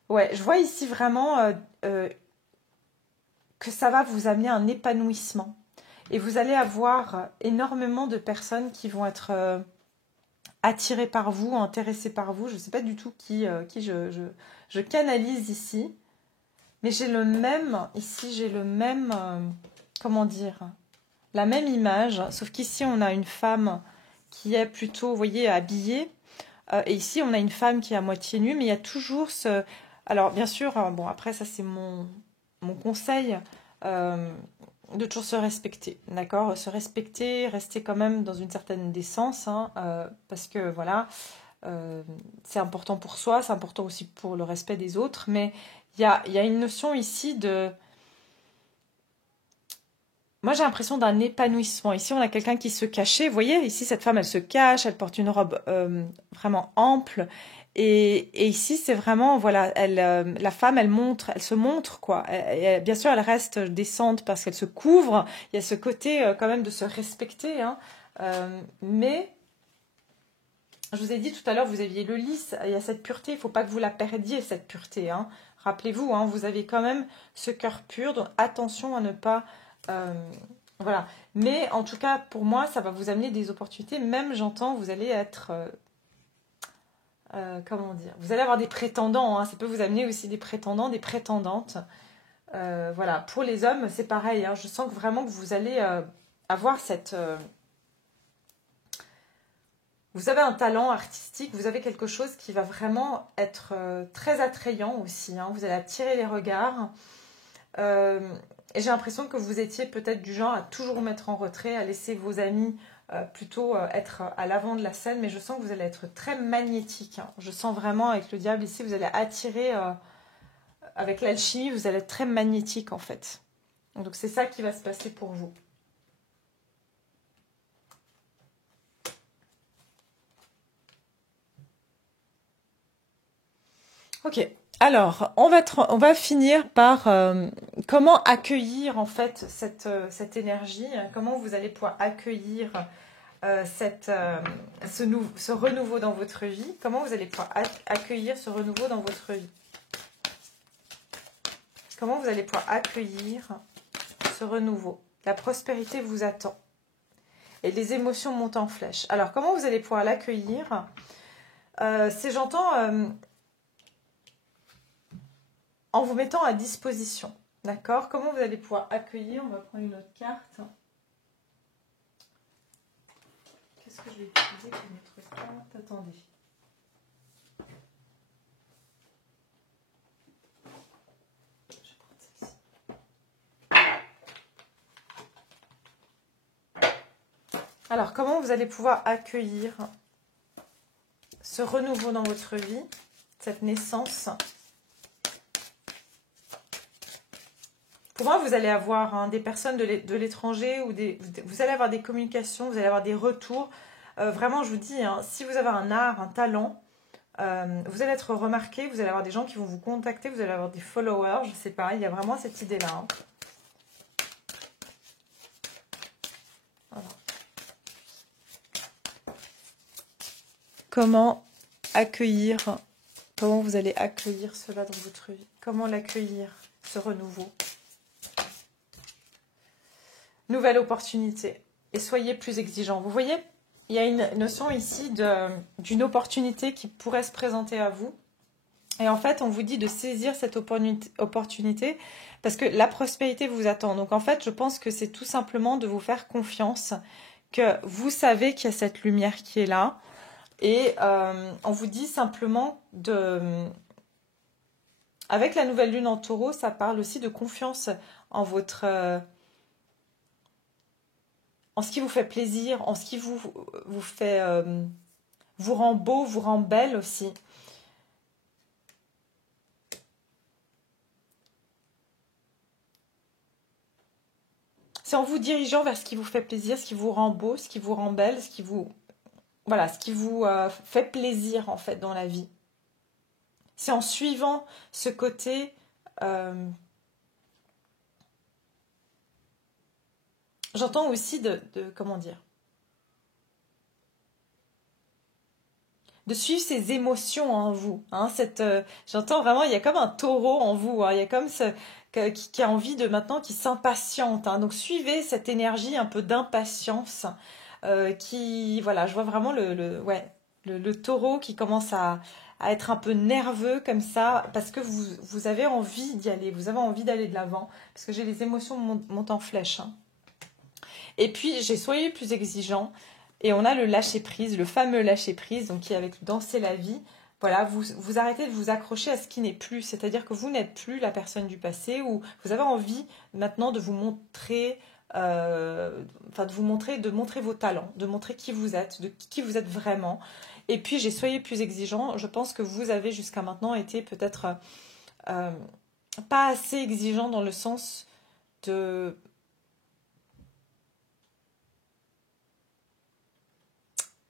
ouais, je vois ici vraiment euh, que ça va vous amener un épanouissement. Et vous allez avoir énormément de personnes qui vont être attirées par vous, intéressées par vous. Je ne sais pas du tout qui je canalise ici. Mais j'ai le même, ici j'ai le même, comment dire, la même image. Sauf qu'ici on a une femme qui est plutôt, vous voyez, habillée. Et ici on a une femme qui est à moitié nue. Mais il y a toujours ce... Alors bien sûr, bon après ça c'est mon conseil. euh, de toujours se respecter, d'accord? Se respecter, rester quand même dans une certaine décence, hein, parce que voilà, c'est important pour soi, c'est important aussi pour le respect des autres, mais il y a une notion ici de... Moi j'ai l'impression d'un épanouissement. Ici on a quelqu'un qui se cachait, vous voyez, ici cette femme elle se cache, elle porte une robe vraiment ample, et ici c'est vraiment, voilà, la femme elle se montre quoi. Bien sûr elle reste décente parce qu'elle se couvre, il y a ce côté quand même de se respecter, hein. Mais je vous ai dit tout à l'heure, vous aviez le lys, il y a cette pureté, il ne faut pas que vous la perdiez, cette pureté, hein. Rappelez-vous, hein, vous avez quand même ce cœur pur, donc attention à ne pas... euh, voilà. Mais en tout cas, pour moi, ça va vous amener des opportunités. Même, j'entends, vous allez être... comment dire? Vous allez avoir des prétendants, hein. Ça peut vous amener aussi des prétendants, des prétendantes. Voilà. Pour les hommes, c'est pareil, hein. Je sens que vraiment que vous allez avoir cette... vous avez un talent artistique, vous avez quelque chose qui va vraiment être très attrayant aussi, hein. Vous allez attirer les regards. Euh, et j'ai l'impression que vous étiez peut-être du genre à toujours vous mettre en retrait, à laisser vos amis plutôt être à l'avant de la scène. Mais je sens que vous allez être très magnétique, hein. Je sens vraiment avec le diable ici, vous allez attirer, avec l'alchimie, vous allez être très magnétique en fait. Donc c'est ça qui va se passer pour vous. Ok, alors on va finir par comment accueillir en fait cette énergie, hein, comment vous allez pouvoir accueillir ce renouveau dans votre vie, comment vous allez pouvoir accueillir ce renouveau dans votre vie, comment vous allez pouvoir accueillir ce renouveau. La prospérité vous attend et les émotions montent en flèche. Alors comment vous allez pouvoir l'accueillir? C'est j'entends... en vous mettant à disposition. D'accord? Comment vous allez pouvoir accueillir? On va prendre une autre carte. Qu'est-ce que je vais utiliser comme autre carte? Attendez. Je vais prendre celle-ci. Alors, comment vous allez pouvoir accueillir ce renouveau dans votre vie, cette naissance? Pour moi, vous allez avoir des personnes de l'étranger ou vous allez avoir des communications, vous allez avoir des retours. Vraiment, je vous dis, hein, si vous avez un art, un talent, vous allez être remarqué, vous allez avoir des gens qui vont vous contacter, vous allez avoir des followers, je ne sais pas, il y a vraiment cette idée-là, hein. Voilà. Comment comment vous allez accueillir cela dans votre vie? Comment l'accueillir, ce renouveau? Nouvelle opportunité. Et soyez plus exigeants. Vous voyez, il y a une notion ici d'une opportunité qui pourrait se présenter à vous. Et en fait, on vous dit de saisir cette opportunité parce que la prospérité vous attend. Donc en fait, je pense que c'est tout simplement de vous faire confiance, que vous savez qu'il y a cette lumière qui est là. Et on vous dit simplement avec la nouvelle lune en taureau, ça parle aussi de confiance en en ce qui vous fait plaisir, en ce qui vous fait, vous rend beau, vous rend belle aussi. C'est en vous dirigeant vers ce qui vous fait plaisir, ce qui vous rend beau, ce qui vous rend belle, voilà, ce qui vous fait plaisir en fait dans la vie. C'est en suivant ce côté, j'entends aussi comment dire, de suivre ses émotions en vous. Hein, j'entends vraiment, il y a comme un taureau en vous. Hein, il y a comme qui a envie de maintenant, qui s'impatiente. Hein, donc suivez cette énergie un peu d'impatience voilà, je vois vraiment ouais, le taureau qui commence à être un peu nerveux comme ça parce que vous avez envie d'y aller, vous avez envie d'aller de l'avant parce que j'ai les émotions montent en flèche. Hein. Et puis j'ai soyez plus exigeant. Et on a le lâcher prise, le fameux lâcher prise, donc qui est avec danser la vie. Voilà, vous arrêtez de vous accrocher à ce qui n'est plus, c'est-à-dire que vous n'êtes plus la personne du passé ou vous avez envie maintenant de vous montrer, de montrer vos talents, de montrer qui vous êtes, de qui vous êtes vraiment. Et puis j'ai soyez plus exigeant. Je pense que vous avez jusqu'à maintenant été peut-être pas assez exigeant dans le sens de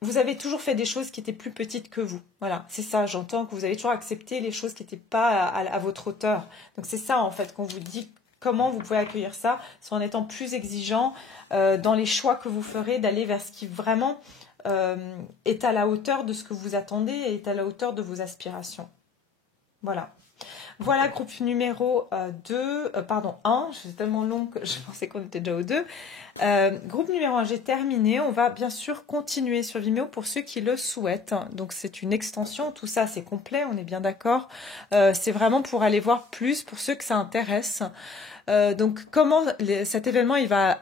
vous avez toujours fait des choses qui étaient plus petites que vous. Voilà, c'est ça, j'entends que vous avez toujours accepté les choses qui n'étaient pas à votre hauteur. Donc c'est ça en fait qu'on vous dit comment vous pouvez accueillir ça, c'est en étant plus exigeant dans les choix que vous ferez, d'aller vers ce qui vraiment est à la hauteur de ce que vous attendez et est à la hauteur de vos aspirations. Voilà. Voilà, groupe numéro 2, pardon, 1, c'est tellement long que je pensais qu'on était déjà au 2. Groupe numéro 1, j'ai terminé. On va bien sûr continuer sur Vimeo pour ceux qui le souhaitent. Donc c'est une extension, tout ça c'est complet, on est bien d'accord. C'est vraiment pour aller voir plus, pour ceux que ça intéresse. Donc comment cet événement il va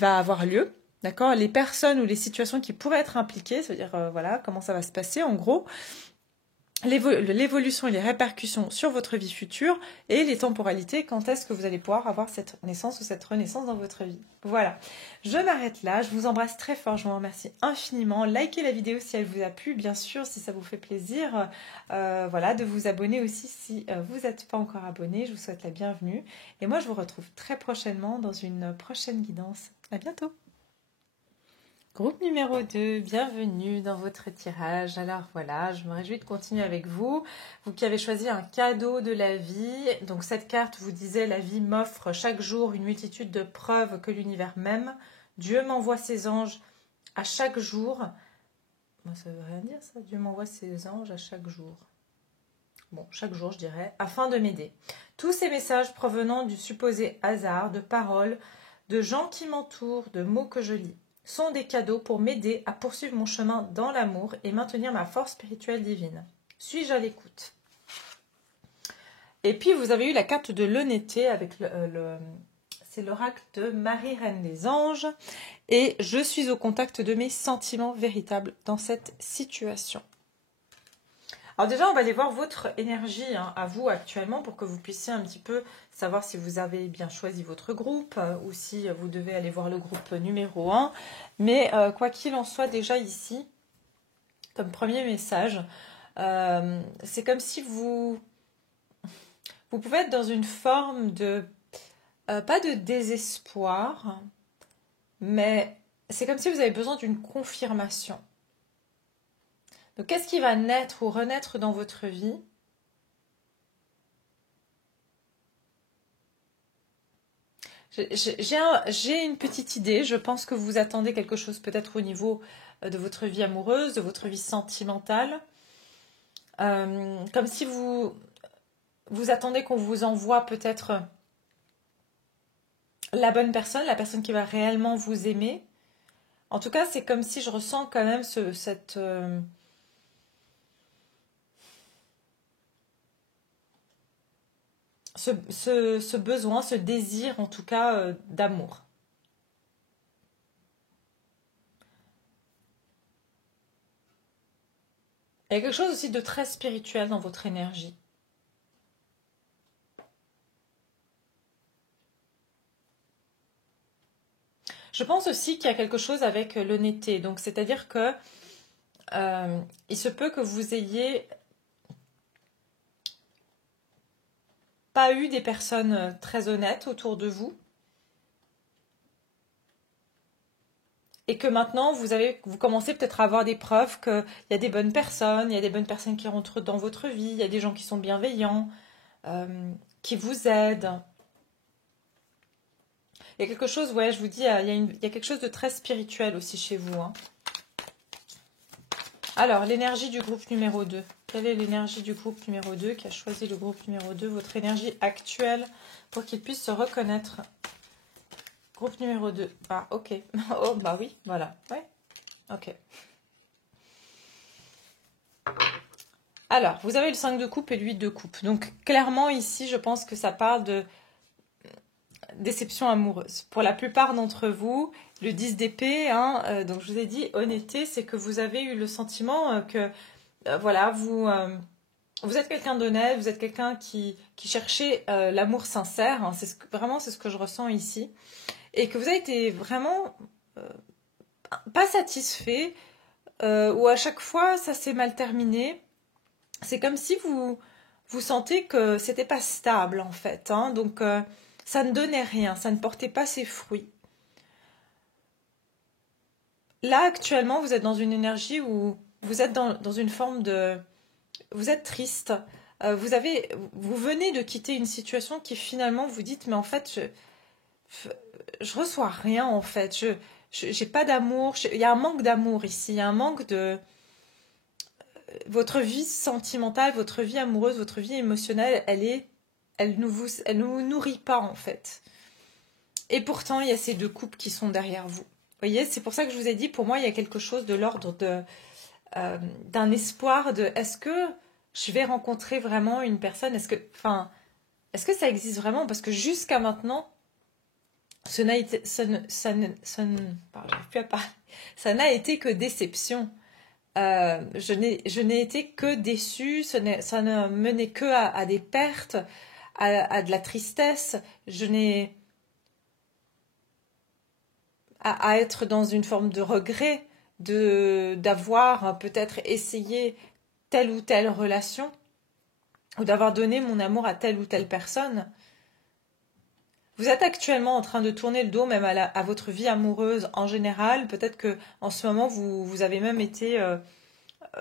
avoir lieu. D'accord, les personnes ou les situations qui pourraient être impliquées, c'est-à-dire voilà comment ça va se passer en gros, l'évolution et les répercussions sur votre vie future et les temporalités, quand est-ce que vous allez pouvoir avoir cette naissance ou cette renaissance dans votre vie. Voilà, je m'arrête là, je vous embrasse très fort, je vous remercie infiniment. Likez la vidéo si elle vous a plu, bien sûr, si ça vous fait plaisir. Voilà, de vous abonner aussi si vous n'êtes pas encore abonné, je vous souhaite la bienvenue. Et moi, je vous retrouve très prochainement dans une prochaine guidance. À bientôt. Groupe numéro 2, bienvenue dans votre tirage. Alors voilà, je me réjouis de continuer avec vous. Vous qui avez choisi un cadeau de la vie. Donc cette carte vous disait: la vie m'offre chaque jour une multitude de preuves que l'univers m'aime. Dieu m'envoie ses anges à chaque jour. Bon, ça veut rien dire ça, Dieu m'envoie ses anges à chaque jour. Bon, chaque jour je dirais, afin de m'aider. Tous ces messages provenant du supposé hasard, de paroles, de gens qui m'entourent, de mots que je lis, sont des cadeaux pour m'aider à poursuivre mon chemin dans l'amour et maintenir ma force spirituelle divine. Suis-je à l'écoute? Et puis vous avez eu la carte de l'honnêteté avec c'est l'oracle de Marie Reine des Anges. Et je suis au contact de mes sentiments véritables dans cette situation. Alors déjà, on va aller voir votre énergie à vous actuellement pour que vous puissiez un petit peu savoir si vous avez bien choisi votre groupe ou si vous devez aller voir le groupe numéro 1. Mais quoi qu'il en soit, déjà ici, comme premier message, c'est comme si vous pouvez être dans une forme de, pas de désespoir, mais c'est comme si vous avez besoin d'une confirmation. Donc, qu'est-ce qui va naître ou renaître dans votre vie? J'ai une petite idée. Je pense que vous attendez quelque chose peut-être au niveau de votre vie amoureuse, de votre vie sentimentale. Comme si vous attendez qu'on vous envoie peut-être la bonne personne, la personne qui va réellement vous aimer. En tout cas, c'est comme si je ressens quand même ce besoin, ce désir en tout cas d'amour. Il y a quelque chose aussi de très spirituel dans votre énergie. Je pense aussi qu'il y a quelque chose avec l'honnêteté. Donc, c'est-à-dire que il se peut que vous ayez pas eu des personnes très honnêtes autour de vous et que maintenant vous commencez peut-être à avoir des preuves qu'il y a des bonnes personnes, il y a des bonnes personnes qui rentrent dans votre vie, il y a des gens qui sont bienveillants, qui vous aident. Il y a quelque chose, ouais, je vous dis, il y a quelque chose de très spirituel aussi chez vous, hein. Alors, l'énergie du groupe numéro 2. Quelle est l'énergie du groupe numéro 2 qui a choisi le groupe numéro 2? Votre énergie actuelle pour qu'il puisse se reconnaître. Groupe numéro 2. Ah, ok. Oh, bah oui, voilà. Ouais, ok. Alors, vous avez le 5 de coupe et le 8 de coupe. Donc, clairement, ici, je pense que ça parle de déception amoureuse. Pour la plupart d'entre vous, le 10 d'épée, hein, donc je vous ai dit, honnêteté, c'est que vous avez eu le sentiment que, voilà, vous êtes quelqu'un d'honnête, vous êtes quelqu'un qui cherchait l'amour sincère, hein, vraiment c'est ce que je ressens ici, et que vous avez été vraiment pas satisfait, ou à chaque fois ça s'est mal terminé. C'est comme si vous sentez que c'était pas stable en fait, hein, donc ça ne donnait rien, ça ne portait pas ses fruits. Là actuellement vous êtes dans une énergie où vous êtes dans une forme de... Vous êtes triste, vous venez de quitter une situation qui finalement vous dites mais en fait je reçois rien en fait, j'ai pas d'amour, il y a un manque d'amour ici, il y a un manque de votre vie sentimentale, votre vie amoureuse, votre vie émotionnelle, elle nous nourrit pas en fait. Et pourtant il y a ces deux couples qui sont derrière vous. Vous voyez, c'est pour ça que je vous ai dit, pour moi il y a quelque chose de l'ordre d'un espoir de est-ce que je vais rencontrer vraiment une personne, est-ce que ça existe vraiment? Parce que jusqu'à maintenant, ça n'a été, pardon, j'arrive plus à parler. Ça n'a été que déception. Je n'ai été que déçue, ça ne menait que à des pertes, à de la tristesse. Je n'ai à être dans une forme de regret d'avoir peut-être essayé telle ou telle relation ou d'avoir donné mon amour à telle ou telle personne. Vous êtes actuellement en train de tourner le dos même à votre vie amoureuse en général. Peut-être que en ce moment vous avez même été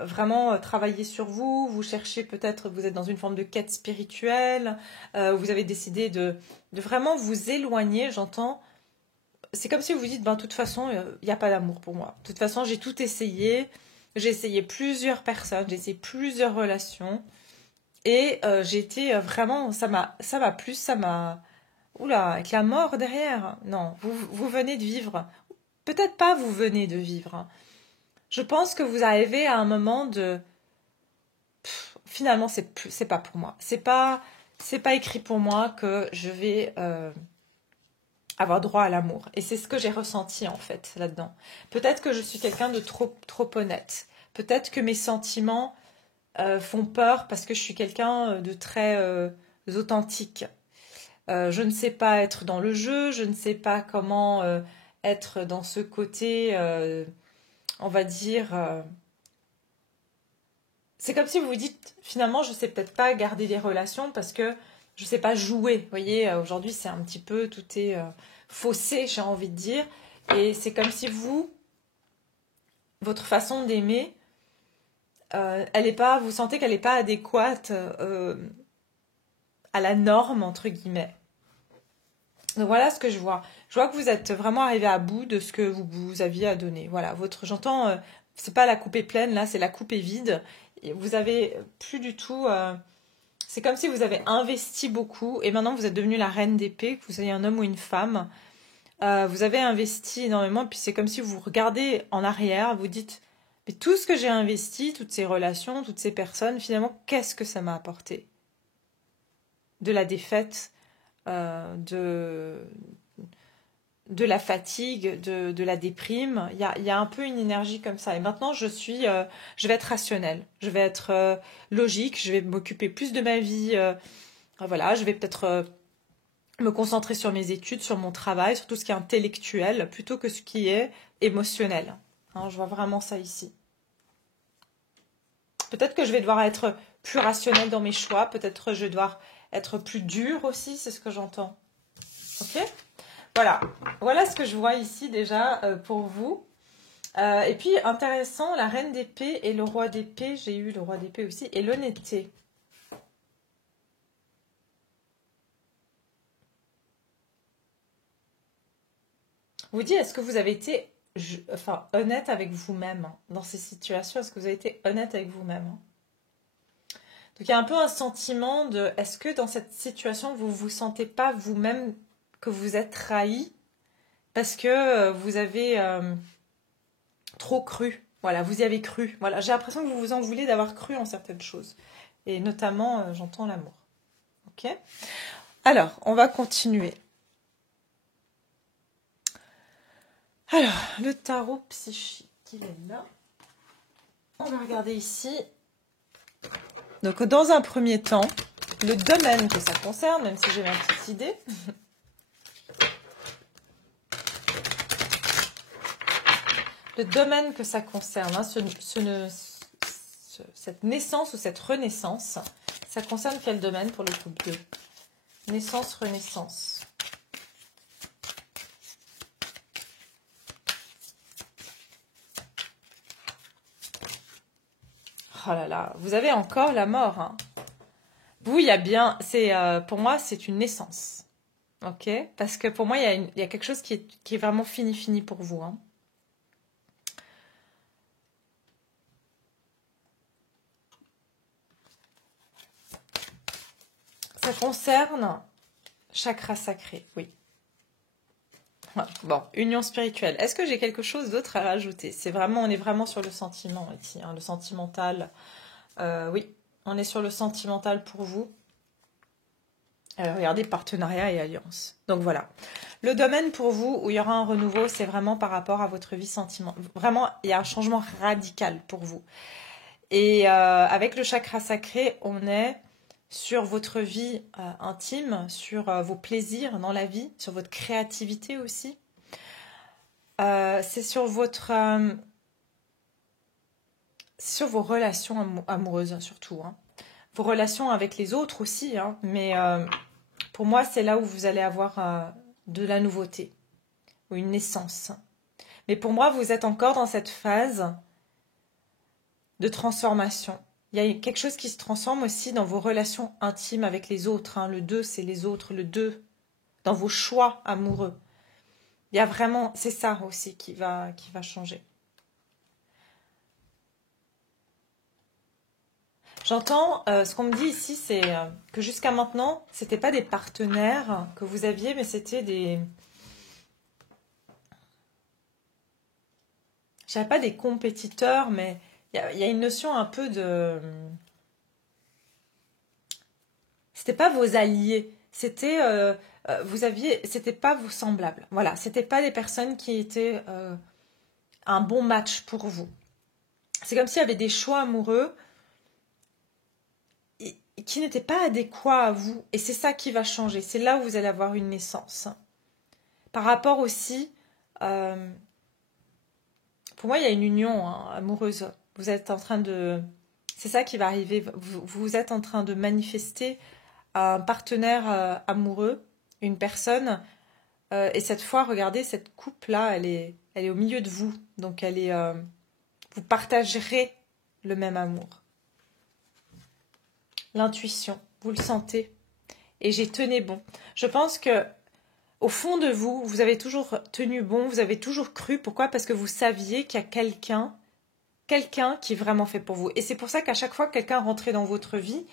vraiment travailler sur vous. Vous cherchez peut-être, vous êtes dans une forme de quête spirituelle. Vous avez décidé de vraiment vous éloigner. J'entends. C'est comme si vous vous dites, ben, de toute façon, il n'y a pas d'amour pour moi. De toute façon, j'ai tout essayé. J'ai essayé plusieurs personnes, j'ai essayé plusieurs relations. Et j'ai été vraiment, ça m'a plu, ça m'a... Oula, avec la mort derrière. Non, vous venez de vivre. Peut-être pas vous venez de vivre, hein. Je pense que vous arrivez à un moment de... Finalement, c'est pas pour moi. C'est pas écrit pour moi que je vais avoir droit à l'amour. Et c'est ce que j'ai ressenti en fait là-dedans. Peut-être que je suis quelqu'un de trop honnête. Peut-être que mes sentiments font peur parce que je suis quelqu'un de très authentique. Je ne sais pas être dans le jeu, je ne sais pas comment être dans ce côté, on va dire... c'est comme si vous vous dites, finalement, je ne sais peut-être pas garder des relations parce que je ne sais pas jouer. Vous voyez, aujourd'hui, c'est un petit peu, tout est faussé, j'ai envie de dire. Et c'est comme si votre façon d'aimer, elle est pas, vous sentez qu'elle n'est pas adéquate à la norme, entre guillemets. Donc voilà ce que je vois. Je vois que vous êtes vraiment arrivé à bout de ce que vous aviez à donner. Voilà, j'entends, c'est pas la coupe est pleine, là, c'est la coupe est vide. Et vous avez plus du tout... c'est comme si vous avez investi beaucoup et maintenant vous êtes devenu la reine d'épée, que vous soyez un homme ou une femme. Vous avez investi énormément, puis c'est comme si vous regardez en arrière, vous dites, mais tout ce que j'ai investi, toutes ces relations, toutes ces personnes, finalement, qu'est-ce que ça m'a apporté? De la défaite, de la fatigue, de la déprime. Il y a un peu une énergie comme ça. Et maintenant, je vais être rationnelle, je vais être logique, je vais m'occuper plus de ma vie. Voilà, je vais peut-être me concentrer sur mes études, sur mon travail, sur tout ce qui est intellectuel, plutôt que ce qui est émotionnel. Hein, je vois vraiment ça ici. Peut-être que je vais devoir être plus rationnelle dans mes choix, peut-être que je vais devoir être plus dure aussi, c'est ce que j'entends. Ok ? Voilà, voilà ce que je vois ici déjà pour vous. Et puis intéressant, la reine d'épée et le roi d'épée, j'ai eu le roi d'épée aussi, et l'honnêteté. Vous dites, est-ce que vous avez été honnête avec vous-même dans ces situations? Est-ce que vous avez été honnête avec vous-même? Donc il y a un peu un sentiment de, est-ce que dans cette situation, vous ne vous sentez pas vous-même que vous êtes trahi parce que vous avez trop cru. Voilà, vous y avez cru. Voilà, j'ai l'impression que vous vous en voulez d'avoir cru en certaines choses. Et notamment, j'entends l'amour. Ok? Alors, on va continuer. Alors, le tarot psychique, il est là. On va regarder ici. Donc, dans un premier temps, le domaine que ça concerne, même si j'ai ma petite idée. Le domaine que ça concerne, hein, cette naissance ou cette renaissance, ça concerne quel domaine pour le groupe 2? Naissance, renaissance. Oh là là, vous avez encore la mort. Hein. Vous, il y a bien, pour moi, c'est une naissance. Ok? Parce que pour moi, il y a quelque chose qui est vraiment fini pour vous. Hein. Ça concerne chakra sacré, oui. Voilà. Bon, union spirituelle. Est-ce que j'ai quelque chose d'autre à rajouter? On est vraiment sur le sentiment ici, hein, le sentimental. Oui, on est sur le sentimental pour vous. Regardez, partenariat et alliance. Donc voilà. Le domaine pour vous où il y aura un renouveau, c'est vraiment par rapport à votre vie sentimentale. Vraiment, il y a un changement radical pour vous. Et avec le chakra sacré, on est sur votre vie intime, sur vos plaisirs dans la vie, sur votre créativité aussi. C'est sur sur vos relations amoureuses surtout. Hein. Vos relations avec les autres aussi, hein, mais pour moi, c'est là où vous allez avoir de la nouveauté ou une naissance. Mais pour moi, vous êtes encore dans cette phase de transformation. Il y a quelque chose qui se transforme aussi dans vos relations intimes avec les autres. Hein. Le 2, c'est les autres. Le 2, dans vos choix amoureux. Il y a vraiment, c'est ça aussi qui va changer. J'entends, ce qu'on me dit ici, c'est que jusqu'à maintenant, c'était pas des partenaires que vous aviez, mais c'était des... Je dirais pas des compétiteurs, mais il y a une notion un peu de... C'était pas vos alliés, c'était pas vos semblables. Voilà, c'était pas des personnes qui étaient un bon match pour vous. C'est comme s'il y avait des choix amoureux qui n'étaient pas adéquats à vous. Et c'est ça qui va changer. C'est là où vous allez avoir une naissance. Par rapport aussi, pour moi, il y a une union amoureuse. Vous êtes en train de... C'est ça qui va arriver. Vous êtes en train de manifester un partenaire amoureux, une personne. Et cette fois, regardez, cette coupe-là, elle est au milieu de vous. Donc, vous partagerez le même amour. L'intuition, vous le sentez. Et j'ai tenu bon. Je pense que au fond de vous, vous avez toujours tenu bon, vous avez toujours cru. Pourquoi? Parce que vous saviez qu'il y a quelqu'un qui est vraiment fait pour vous. Et c'est pour ça qu'à chaque fois que quelqu'un rentrait dans votre vie,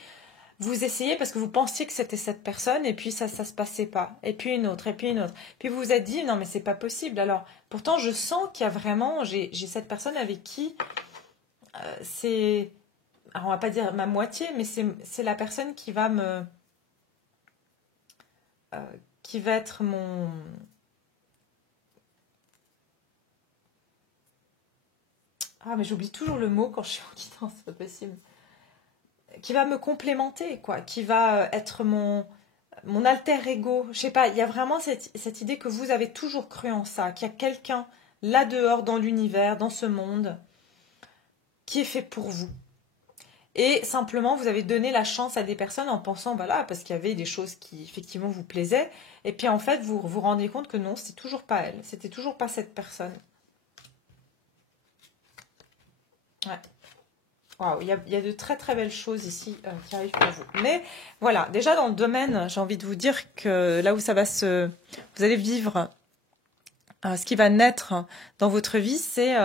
vous essayez parce que vous pensiez que c'était cette personne et puis ça se passait pas. Et puis une autre, et puis une autre. Puis vous vous êtes dit, non mais c'est pas possible. Alors, pourtant je sens qu'il y a vraiment, j'ai cette personne avec qui c'est... Alors on va pas dire ma moitié, mais c'est la personne qui va qui va être Ah, mais j'oublie toujours le mot quand je suis en guidance, c'est pas possible. Qui va me complémenter, quoi. Qui va être mon alter ego. Je sais pas, il y a vraiment cette idée que vous avez toujours cru en ça, qu'il y a quelqu'un là dehors dans l'univers, dans ce monde, qui est fait pour vous. Et simplement, vous avez donné la chance à des personnes en pensant, voilà, parce qu'il y avait des choses qui effectivement vous plaisaient. Et puis en fait, vous vous rendez compte que non, c'était toujours pas elle. C'était toujours pas cette personne. Ouais. Waouh, il y a de très très belles choses ici qui arrivent pour vous. Mais voilà, déjà dans le domaine, j'ai envie de vous dire que là où ça va se... Vous allez vivre, ce qui va naître dans votre vie, c'est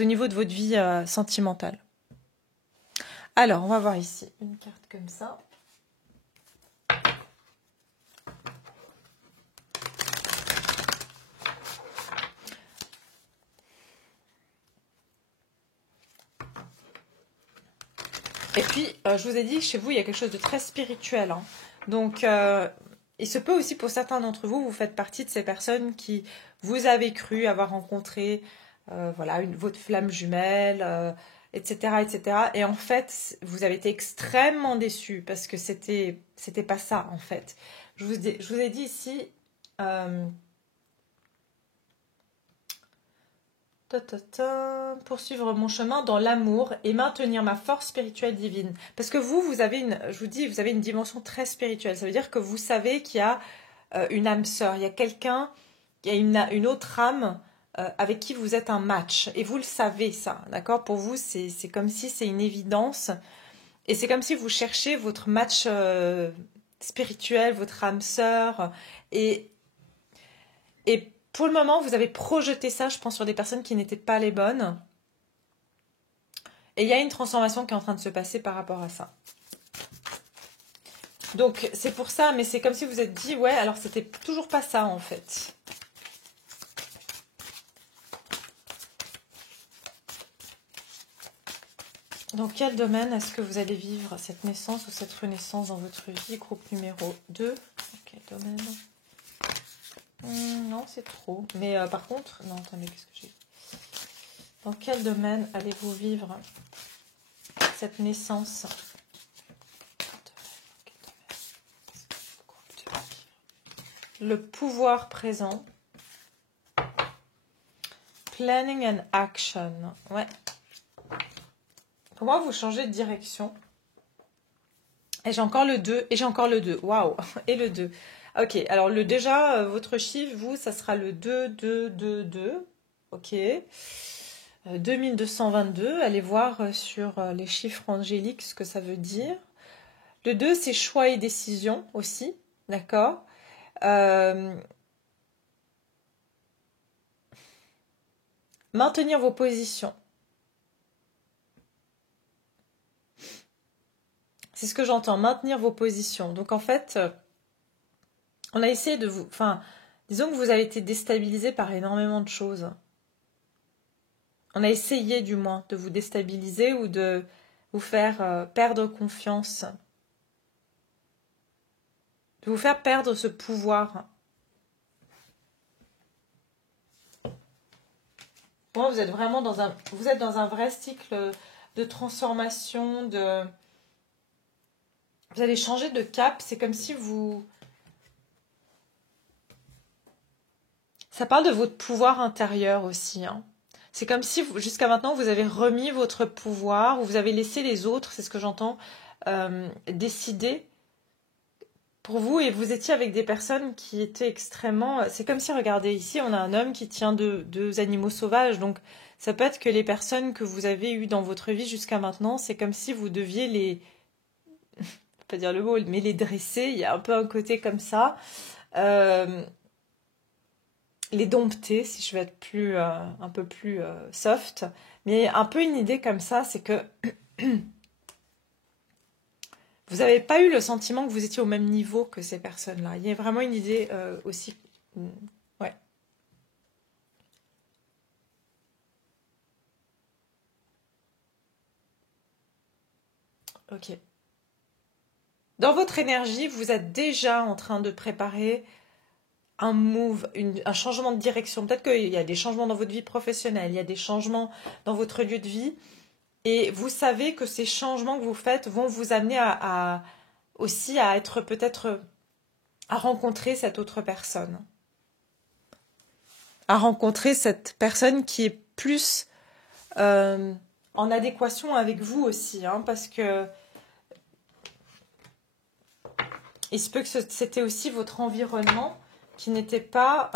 au niveau de votre vie sentimentale. Alors, on va voir ici une carte comme ça. Et puis, je vous ai dit, chez vous, il y a quelque chose de très spirituel. Hein. Donc, il se peut aussi pour certains d'entre vous, vous faites partie de ces personnes qui vous avez cru avoir rencontré, voilà, votre flamme jumelle, etc., etc. Et en fait, vous avez été extrêmement déçus parce que c'était pas ça, en fait. Je vous ai dit ici, euh, poursuivre mon chemin dans l'amour et maintenir ma force spirituelle divine. Parce que vous avez je vous dis, vous avez une dimension très spirituelle. Ça veut dire que vous savez qu'il y a une âme sœur, il y a quelqu'un, il y a une autre âme avec qui vous êtes un match. Et vous le savez, ça, d'accord? Pour vous, c'est comme si c'est une évidence. Et c'est comme si vous cherchez votre match spirituel, votre âme sœur. Et, et pour le moment, vous avez projeté ça, je pense, sur des personnes qui n'étaient pas les bonnes. Et il y a une transformation qui est en train de se passer par rapport à ça. Donc c'est pour ça, mais c'est comme si vous êtes dit, ouais, alors c'était toujours pas ça en fait. Dans quel domaine est-ce que vous allez vivre cette naissance ou cette renaissance dans votre vie? Groupe numéro 2. Dans quel domaine? Non, c'est trop. Mais par contre, non, attendez, qu'est-ce que j'ai? Dans quel domaine allez-vous vivre cette naissance? Le pouvoir présent. Planning and action. Ouais. Pour moi, vous changez de direction. Et j'ai encore le 2. Et j'ai encore le 2. Waouh. Et le 2. Ok. Alors, déjà, votre chiffre, vous, ça sera le 2, 2, 2, 2. Ok. 2222. Allez voir sur les chiffres angéliques ce que ça veut dire. Le 2, c'est choix et décision aussi. D'accord. Maintenir vos positions. C'est ce que j'entends, maintenir vos positions. Donc en fait, on a essayé de vous... Enfin, disons que vous avez été déstabilisé par énormément de choses. On a essayé du moins de vous déstabiliser ou de vous faire perdre confiance. De vous faire perdre ce pouvoir. Moi, vous êtes vraiment vous êtes dans un vrai cycle de transformation, vous allez changer de cap. C'est comme si ça parle de votre pouvoir intérieur aussi. Hein. C'est comme si jusqu'à maintenant vous avez remis votre pouvoir ou vous avez laissé les autres, c'est ce que j'entends, décider pour vous et vous étiez avec des personnes qui étaient extrêmement... C'est comme si, regardez, ici on a un homme qui tient deux animaux sauvages, donc ça peut être que les personnes que vous avez eues dans votre vie jusqu'à maintenant, c'est comme si vous deviez je peux pas dire le mot, mais les dresser, il y a un peu un côté comme ça. Les dompter, si je veux être un peu plus soft. Mais un peu une idée comme ça, c'est que vous n'avez pas eu le sentiment que vous étiez au même niveau que ces personnes-là. Il y a vraiment une idée aussi. Ouais. Ok. Dans votre énergie, vous êtes déjà en train de préparer un move, un changement de direction. Peut-être qu'il y a des changements dans votre vie professionnelle, il y a des changements dans votre lieu de vie. Et vous savez que ces changements que vous faites vont vous amener aussi à être peut-être à rencontrer cette autre personne. À rencontrer cette personne qui est plus en adéquation avec vous aussi. Hein, parce que il se peut que c'était aussi votre environnement qui n'était pas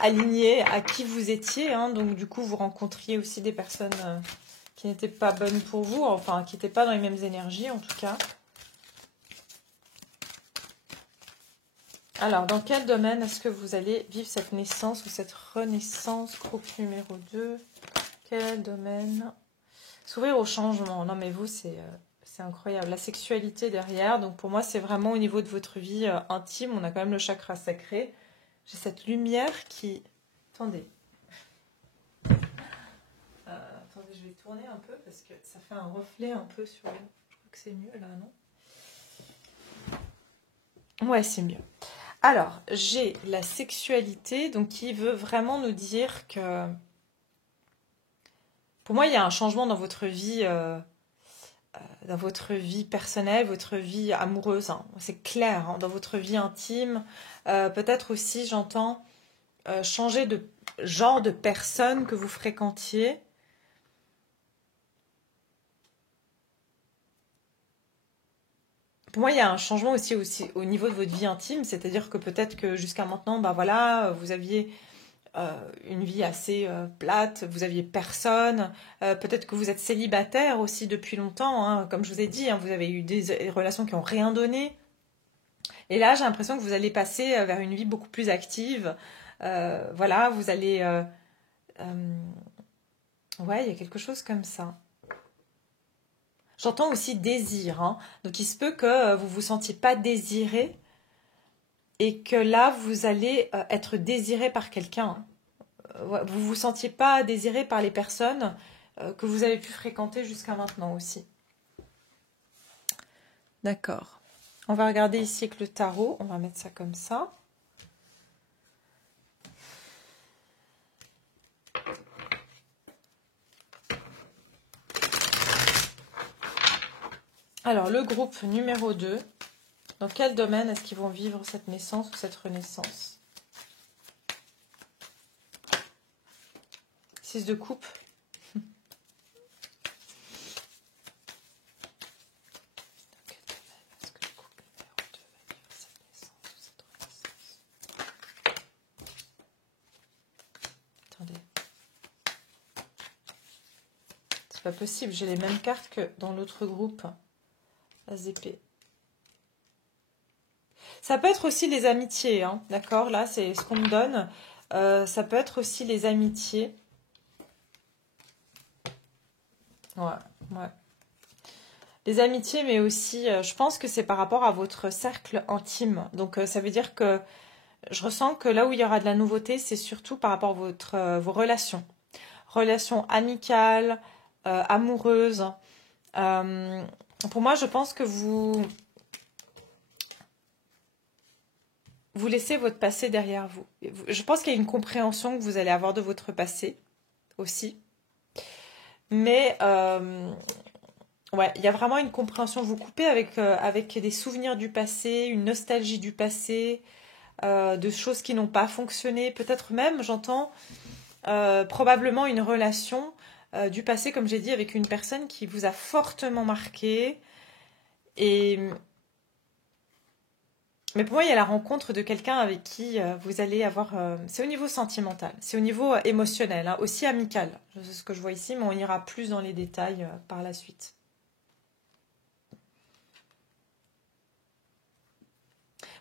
aligné à qui vous étiez. Hein, donc du coup, vous rencontriez aussi des personnes qui n'étaient pas bonnes pour vous, enfin qui n'étaient pas dans les mêmes énergies en tout cas. Alors, dans quel domaine est-ce que vous allez vivre cette naissance ou cette renaissance? Groupe numéro 2. Quel domaine? S'ouvrir au changement. Non mais vous, c'est incroyable. La sexualité derrière. Donc pour moi, c'est vraiment au niveau de votre vie intime. On a quand même le chakra sacré. J'ai cette lumière qui... Attendez. Attendez, je vais tourner un peu parce que ça fait un reflet un peu sur... Je crois que c'est mieux là, non? Ouais, c'est mieux. Alors, j'ai la sexualité, donc qui veut vraiment nous dire que... Pour moi, il y a un changement dans votre vie personnelle, votre vie amoureuse. Hein. C'est clair, hein, dans votre vie intime. Peut-être aussi, j'entends, changer de genre de personne que vous fréquentiez. Pour moi, il y a un changement aussi au niveau de votre vie intime, c'est-à-dire que peut-être que jusqu'à maintenant, bah voilà, vous aviez une vie assez plate, vous aviez personne, peut-être que vous êtes célibataire aussi depuis longtemps, hein, comme je vous ai dit, hein, vous avez eu des relations qui n'ont rien donné. Et là, j'ai l'impression que vous allez passer vers une vie beaucoup plus active. Voilà, vous allez... ouais, il y a quelque chose comme ça. J'entends aussi désir. Hein. Donc, il se peut que vous vous sentiez pas désiré et que là, vous allez être désiré par quelqu'un. Vous vous sentiez pas désiré par les personnes que vous avez pu fréquenter jusqu'à maintenant aussi. D'accord. On va regarder ici avec le tarot. On va mettre ça comme ça. Alors, le groupe numéro 2. Dans quel domaine est-ce qu'ils vont vivre cette naissance ou cette renaissance? 6 de coupe. Attendez. C'est pas possible, j'ai les mêmes cartes que dans l'autre groupe. As d'épée. Ça peut être aussi les amitiés, hein, d'accord? Là, c'est ce qu'on me donne. Ça peut être aussi les amitiés. Ouais, ouais. Les amitiés, mais aussi, je pense que c'est par rapport à votre cercle intime. Donc, ça veut dire que je ressens que là où il y aura de la nouveauté, c'est surtout par rapport à vos relations. Relations amicales, amoureuses. Pour moi, je pense que vous laissez votre passé derrière vous. Je pense qu'il y a une compréhension que vous allez avoir de votre passé aussi. Mais ouais, il y a vraiment une compréhension. Vous coupez avec des souvenirs du passé, une nostalgie du passé, de choses qui n'ont pas fonctionné. Peut-être même, j'entends, probablement une relation du passé, comme j'ai dit, avec une personne qui vous a fortement marqué. Mais pour moi, il y a la rencontre de quelqu'un avec qui vous allez avoir... c'est au niveau sentimental, c'est au niveau émotionnel, hein, aussi amical. C'est ce que je vois ici, mais on ira plus dans les détails par la suite.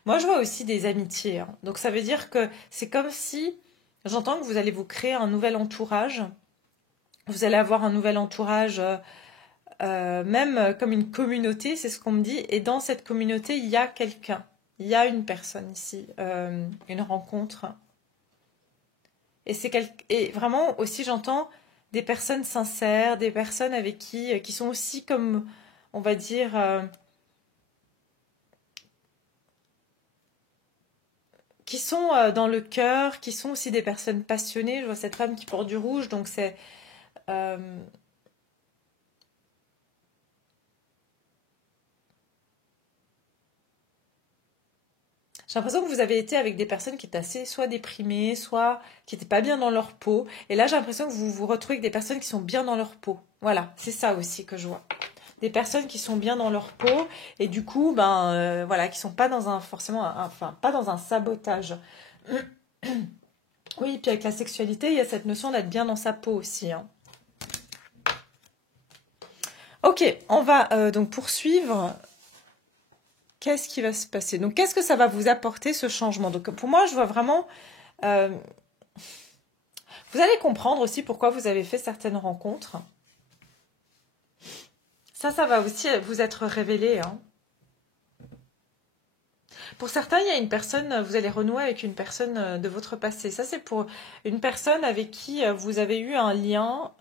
Moi, je vois aussi des amitiés. Hein. Donc, ça veut dire que c'est comme si... J'entends que vous allez vous créer un nouvel entourage. Vous allez avoir un nouvel entourage, même comme une communauté, c'est ce qu'on me dit. Et dans cette communauté, il y a quelqu'un. Il y a une personne ici, une rencontre. Et vraiment aussi, j'entends des personnes sincères, des personnes avec qui sont aussi comme, on va dire, qui sont dans le cœur, qui sont aussi des personnes passionnées. Je vois cette femme qui porte du rouge, donc c'est... euh, j'ai l'impression que vous avez été avec des personnes qui étaient assez soit déprimées, soit qui n'étaient pas bien dans leur peau. Et là, j'ai l'impression que vous vous retrouvez avec des personnes qui sont bien dans leur peau. Voilà, c'est ça aussi que je vois. Des personnes qui sont bien dans leur peau et du coup, ben voilà, qui sont pas dans un forcément, enfin pas dans un sabotage. Oui, puis avec la sexualité, il y a cette notion d'être bien dans sa peau aussi, hein. Ok, on va donc poursuivre. Qu'est-ce qui va se passer? Donc, qu'est-ce que ça va vous apporter ce changement? Donc, pour moi, je vois vraiment. euh, vous allez comprendre aussi pourquoi vous avez fait certaines rencontres. Ça va aussi vous être révélé, hein. Pour certains, il y a une personne, vous allez renouer avec une personne de votre passé. Ça, c'est pour une personne avec qui vous avez eu un lien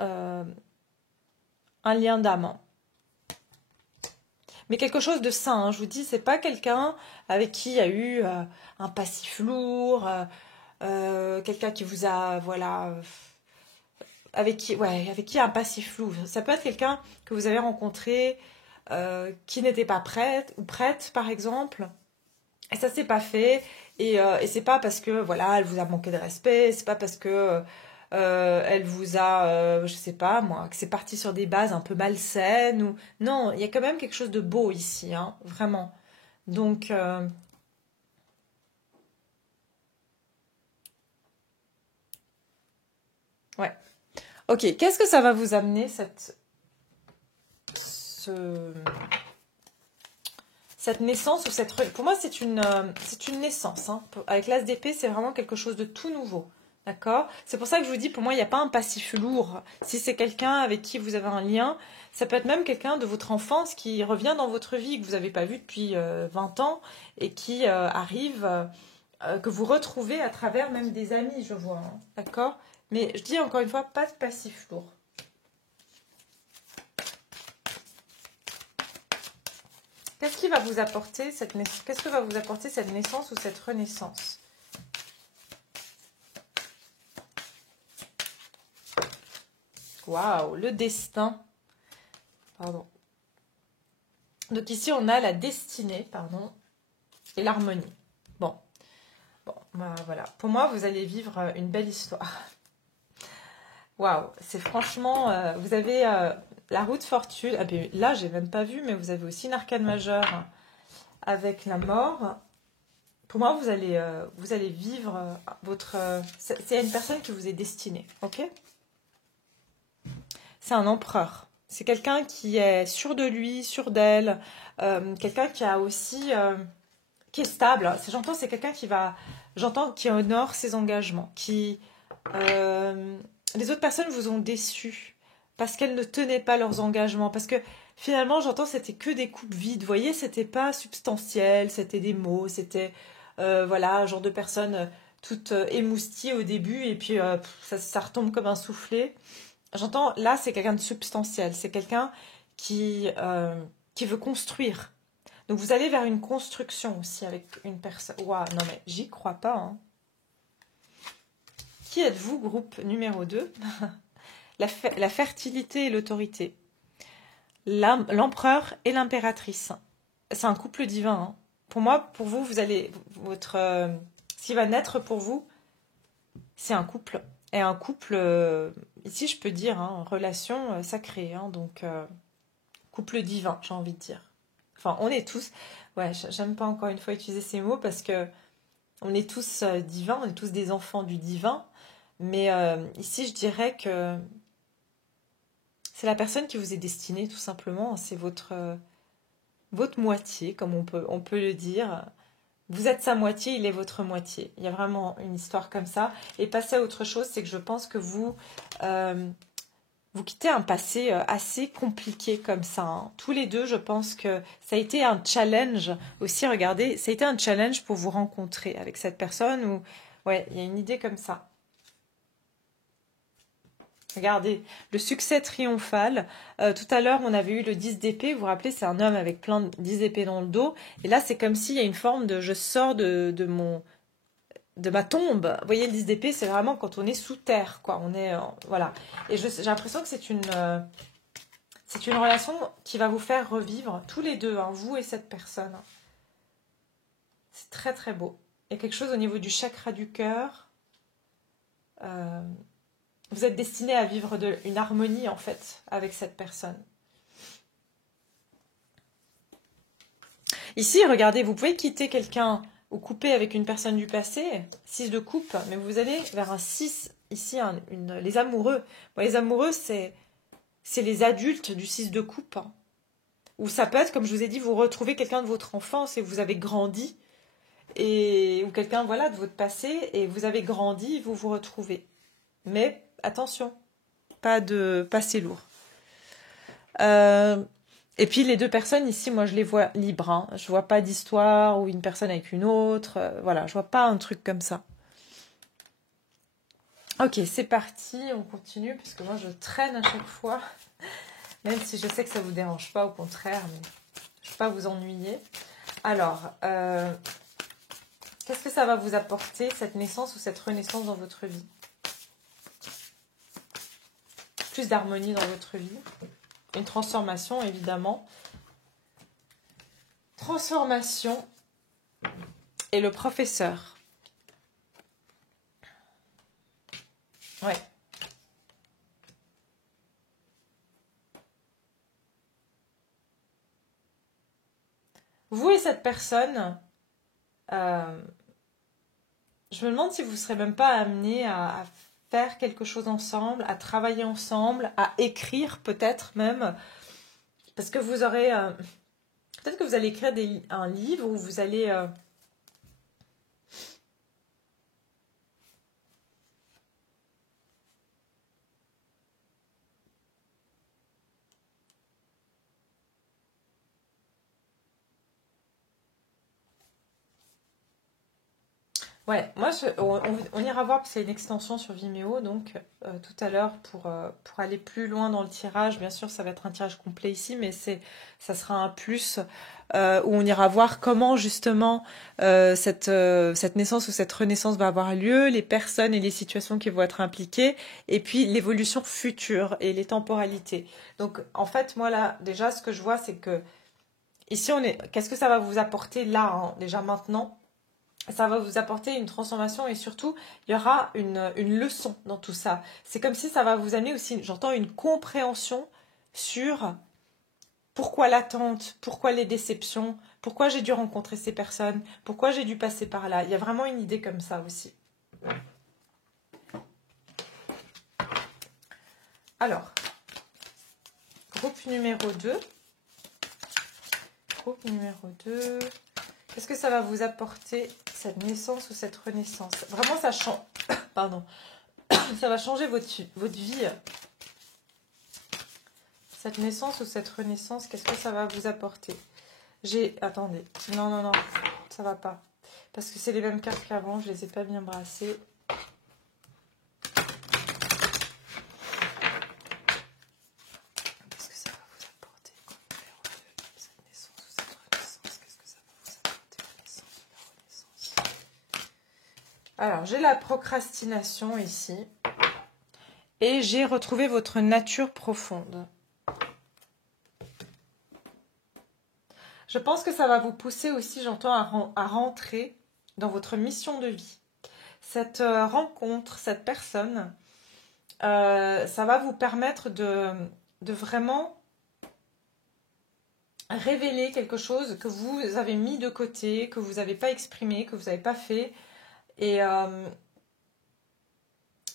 d'âme. Mais quelque chose de sain, hein. Je vous dis, c'est pas quelqu'un avec qui il y a eu un passif lourd, quelqu'un qui vous a, voilà, avec qui il y a un passif lourd. Ça peut être quelqu'un que vous avez rencontré qui n'était pas prête ou prête, par exemple. Et ça s'est pas fait. Et c'est pas parce que voilà, elle vous a manqué de respect, c'est pas parce que elle vous a, je sais pas moi, que c'est parti sur des bases un peu malsaines ou non, il y a quand même quelque chose de beau ici, hein, vraiment. Donc ouais. Ok, qu'est-ce que ça va vous amener ce, cette naissance ou pour moi c'est une naissance, hein. Avec l'as d'épée, c'est vraiment quelque chose de tout nouveau. D'accord? C'est pour ça que je vous dis, pour moi, il n'y a pas un passif lourd. Si c'est quelqu'un avec qui vous avez un lien, ça peut être même quelqu'un de votre enfance qui revient dans votre vie, que vous n'avez pas vu depuis 20 ans, et qui arrive, que vous retrouvez à travers même des amis, je vois, hein. D'accord? Mais je dis encore une fois, pas de passif lourd. Qu'est-ce qui va vous apporter qu'est-ce que va vous apporter cette naissance ou cette renaissance? Waouh, le destin. Pardon. Donc ici, on a la destinée, pardon, et l'harmonie. Bon, bah, voilà. Pour moi, vous allez vivre une belle histoire. Waouh, c'est franchement, vous avez la roue de fortune. Ah, ben, là, j'ai même pas vu, mais vous avez aussi une arcane majeure avec la mort. Pour moi, vous allez vivre votre. C'est une personne qui vous est destinée, ok? C'est un empereur. C'est quelqu'un qui est sûr de lui, sûr d'elle, quelqu'un qui a aussi, qui est stable. J'entends, c'est quelqu'un j'entends, qui honore ses engagements, euh, les autres personnes vous ont déçu parce qu'elles ne tenaient pas leurs engagements, parce que finalement, j'entends, c'était que des coupes vides. Vous voyez, c'était pas substantiel, c'était des mots, c'était, voilà, genre de personnes toutes émoustillées au début et puis ça retombe comme un soufflet. J'entends, là, c'est quelqu'un de substantiel. C'est quelqu'un qui veut construire. Donc, vous allez vers une construction aussi avec une personne. Waouh, non mais j'y crois pas, hein. Qui êtes-vous, groupe numéro 2? La fertilité et l'autorité. L'empereur et l'impératrice. C'est un couple divin, hein. Pour moi, pour vous, vous allez... ce qui va naître pour vous, c'est un couple. Et un couple, ici je peux dire, hein, relation sacrée, hein, donc couple divin, j'ai envie de dire. Enfin, on est tous, ouais, j'aime pas encore une fois utiliser ces mots parce que on est tous divins, on est tous des enfants du divin, mais ici je dirais que c'est la personne qui vous est destinée tout simplement, c'est votre moitié, comme on peut le dire. Vous êtes sa moitié, il est votre moitié. Il y a vraiment une histoire comme ça. Et passer à autre chose, c'est que je pense que vous quittez un passé assez compliqué comme ça, hein. Tous les deux, je pense que ça a été un challenge aussi. Regardez, ça a été un challenge pour vous rencontrer avec cette personne où, ouais, il y a une idée comme ça. Regardez, le succès triomphal. Tout à l'heure, on avait eu le 10 d'épée. Vous vous rappelez, c'est un homme avec plein de 10 épées dans le dos. Et là, c'est comme s'il y a une forme de je sors de mon... de ma tombe. Vous voyez, le 10 d'épée, c'est vraiment quand on est sous terre, quoi. On est, voilà. Et j'ai l'impression que c'est une relation qui va vous faire revivre tous les deux, hein, vous et cette personne. C'est très très beau. Il y a quelque chose au niveau du chakra du cœur. Vous êtes destiné à vivre une harmonie en fait avec cette personne. Ici, regardez, vous pouvez quitter quelqu'un ou couper avec une personne du passé, 6 de coupe, mais vous allez vers un 6, ici, les amoureux. Bon, les amoureux, c'est les adultes du 6 de coupe. Hein. Ou ça peut être, comme je vous ai dit, vous retrouvez quelqu'un de votre enfance et vous avez grandi, ou quelqu'un voilà, de votre passé, et vous avez grandi, vous vous retrouvez. Mais attention, pas de passé lourd. Et puis les deux personnes ici, moi je les vois libres. Hein. Je vois pas d'histoire ou une personne avec une autre. Voilà, je vois pas un truc comme ça. Ok, c'est parti, on continue parce que moi je traîne à chaque fois. Même si je sais que ça vous dérange pas, au contraire, mais je ne veux pas vous ennuyer. Alors, qu'est-ce que ça va vous apporter, cette naissance ou cette renaissance dans votre vie? Plus d'harmonie dans votre vie. Une transformation, évidemment. Transformation et le professeur. Ouais. Vous et cette personne, je me demande si vous ne serez même pas amenés à faire quelque chose ensemble, à travailler ensemble, à écrire peut-être même. Parce que vous aurez... peut-être que vous allez écrire un livre où vous allez... Ouais, moi, on ira voir, parce qu'il y a une extension sur Vimeo, donc tout à l'heure, pour aller plus loin dans le tirage, bien sûr, ça va être un tirage complet ici, mais ça sera un plus, où on ira voir comment, justement, cette naissance ou cette renaissance va avoir lieu, les personnes et les situations qui vont être impliquées, et puis l'évolution future et les temporalités. Donc, en fait, moi, là, déjà, ce que je vois, c'est que, ici, qu'est-ce que ça va vous apporter là, hein, déjà maintenant? Ça va vous apporter une transformation et surtout, il y aura une leçon dans tout ça. C'est comme si ça va vous amener aussi, j'entends, une compréhension sur pourquoi l'attente, pourquoi les déceptions, pourquoi j'ai dû rencontrer ces personnes, pourquoi j'ai dû passer par là. Il y a vraiment une idée comme ça aussi. Alors, groupe numéro 2. Groupe numéro 2. Qu'est-ce que ça va vous apporter, cette naissance ou cette renaissance? Vraiment, ça change. Pardon. Ça va changer votre vie. Cette naissance ou cette renaissance, qu'est-ce que ça va vous apporter? Attendez. Non, non, non. Ça va pas. Parce que c'est les mêmes cartes qu'avant. Je les ai pas bien brassées. Qu'est-ce que ça va vous apporter? Cette naissance ou cette renaissance, qu'est-ce que ça va vous apporter? La naissance ou la renaissance? Alors, j'ai la procrastination ici. Et j'ai retrouvé votre nature profonde. Je pense que ça va vous pousser aussi, j'entends, à rentrer dans votre mission de vie. Cette rencontre, cette personne, ça va vous permettre de vraiment révéler quelque chose que vous avez mis de côté, que vous n'avez pas exprimé, que vous n'avez pas fait. Et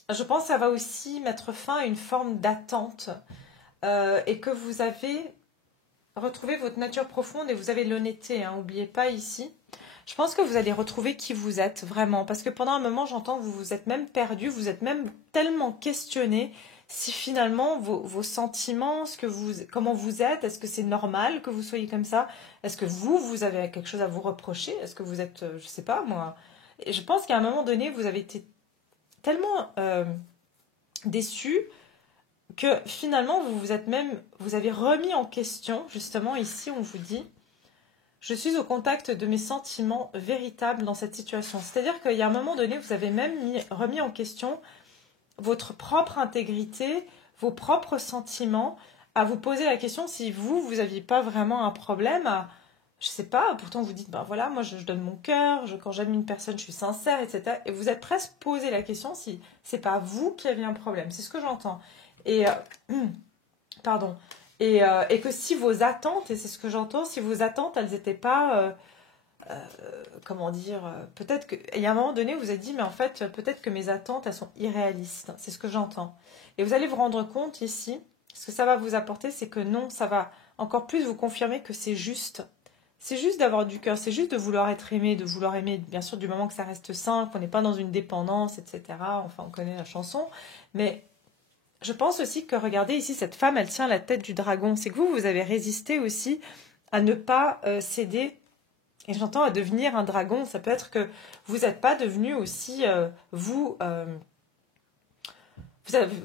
je pense que ça va aussi mettre fin à une forme d'attente et que vous avez retrouvé votre nature profonde et vous avez l'honnêteté, hein, n'oubliez pas ici. Je pense que vous allez retrouver qui vous êtes vraiment, parce que pendant un moment, j'entends que vous vous êtes même perdu, vous êtes même tellement questionné si finalement vos sentiments, comment vous êtes, est-ce que c'est normal que vous soyez comme ça? Est-ce que vous avez quelque chose à vous reprocher? Est-ce que vous êtes, je sais pas moi. Et je pense qu'à un moment donné, vous avez été tellement déçu que finalement vous avez remis en question, justement ici on vous dit, Je suis au contact de mes sentiments véritables dans cette situation. C'est-à-dire qu'il y a un moment donné, vous avez même remis en question votre propre intégrité, vos propres sentiments, à vous poser la question si vous n'aviez pas vraiment un problème à, je sais pas, pourtant vous dites, ben voilà, moi je donne mon cœur, quand j'aime une personne, je suis sincère, etc. Et vous êtes presque posé la question si c'est pas vous qui aviez un problème. C'est ce que j'entends. Et, pardon. Et que si vos attentes, et c'est ce que j'entends, si vos attentes, elles n'étaient pas, comment dire, peut-être qu'il y a un moment donné, vous vous êtes dit, mais en fait, peut-être que mes attentes, elles sont irréalistes. C'est ce que j'entends. Et vous allez vous rendre compte ici, ce que ça va vous apporter, c'est que non, ça va encore plus vous confirmer que c'est juste. C'est juste d'avoir du cœur, c'est juste de vouloir être aimé, de vouloir aimer, bien sûr, du moment que ça reste sain, qu'on n'est pas dans une dépendance, etc. Enfin, on connaît la chanson. Mais je pense aussi que, regardez, ici, cette femme, elle tient la tête du dragon. C'est que vous avez résisté aussi à ne pas céder. Et j'entends à devenir un dragon. Ça peut être que vous n'êtes pas devenu aussi, vous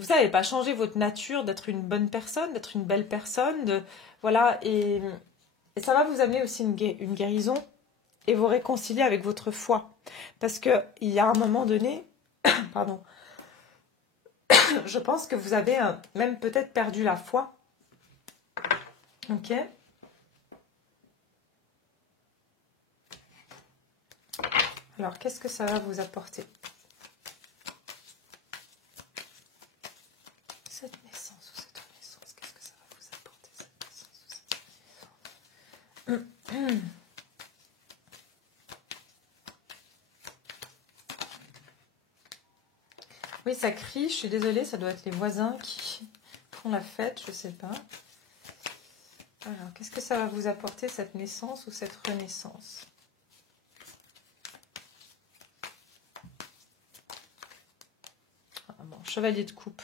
n'avez pas changé votre nature d'être une bonne personne, d'être une belle personne. Voilà, et ça va vous amener aussi une guérison et vous réconcilier avec votre foi. Parce qu'il y a un moment donné, pardon, je pense que vous avez même peut-être perdu la foi. Ok. Alors, qu'est-ce que ça va vous apporter? Cette naissance ou cette renaissance, qu'est-ce que ça va vous apporter, cette naissance ou cette renaissance? Oui, ça crie, je suis désolée, ça doit être les voisins qui font la fête, je sais pas. Alors, qu'est-ce que ça va vous apporter, cette naissance ou cette renaissance? Ah bon, chevalier de coupe.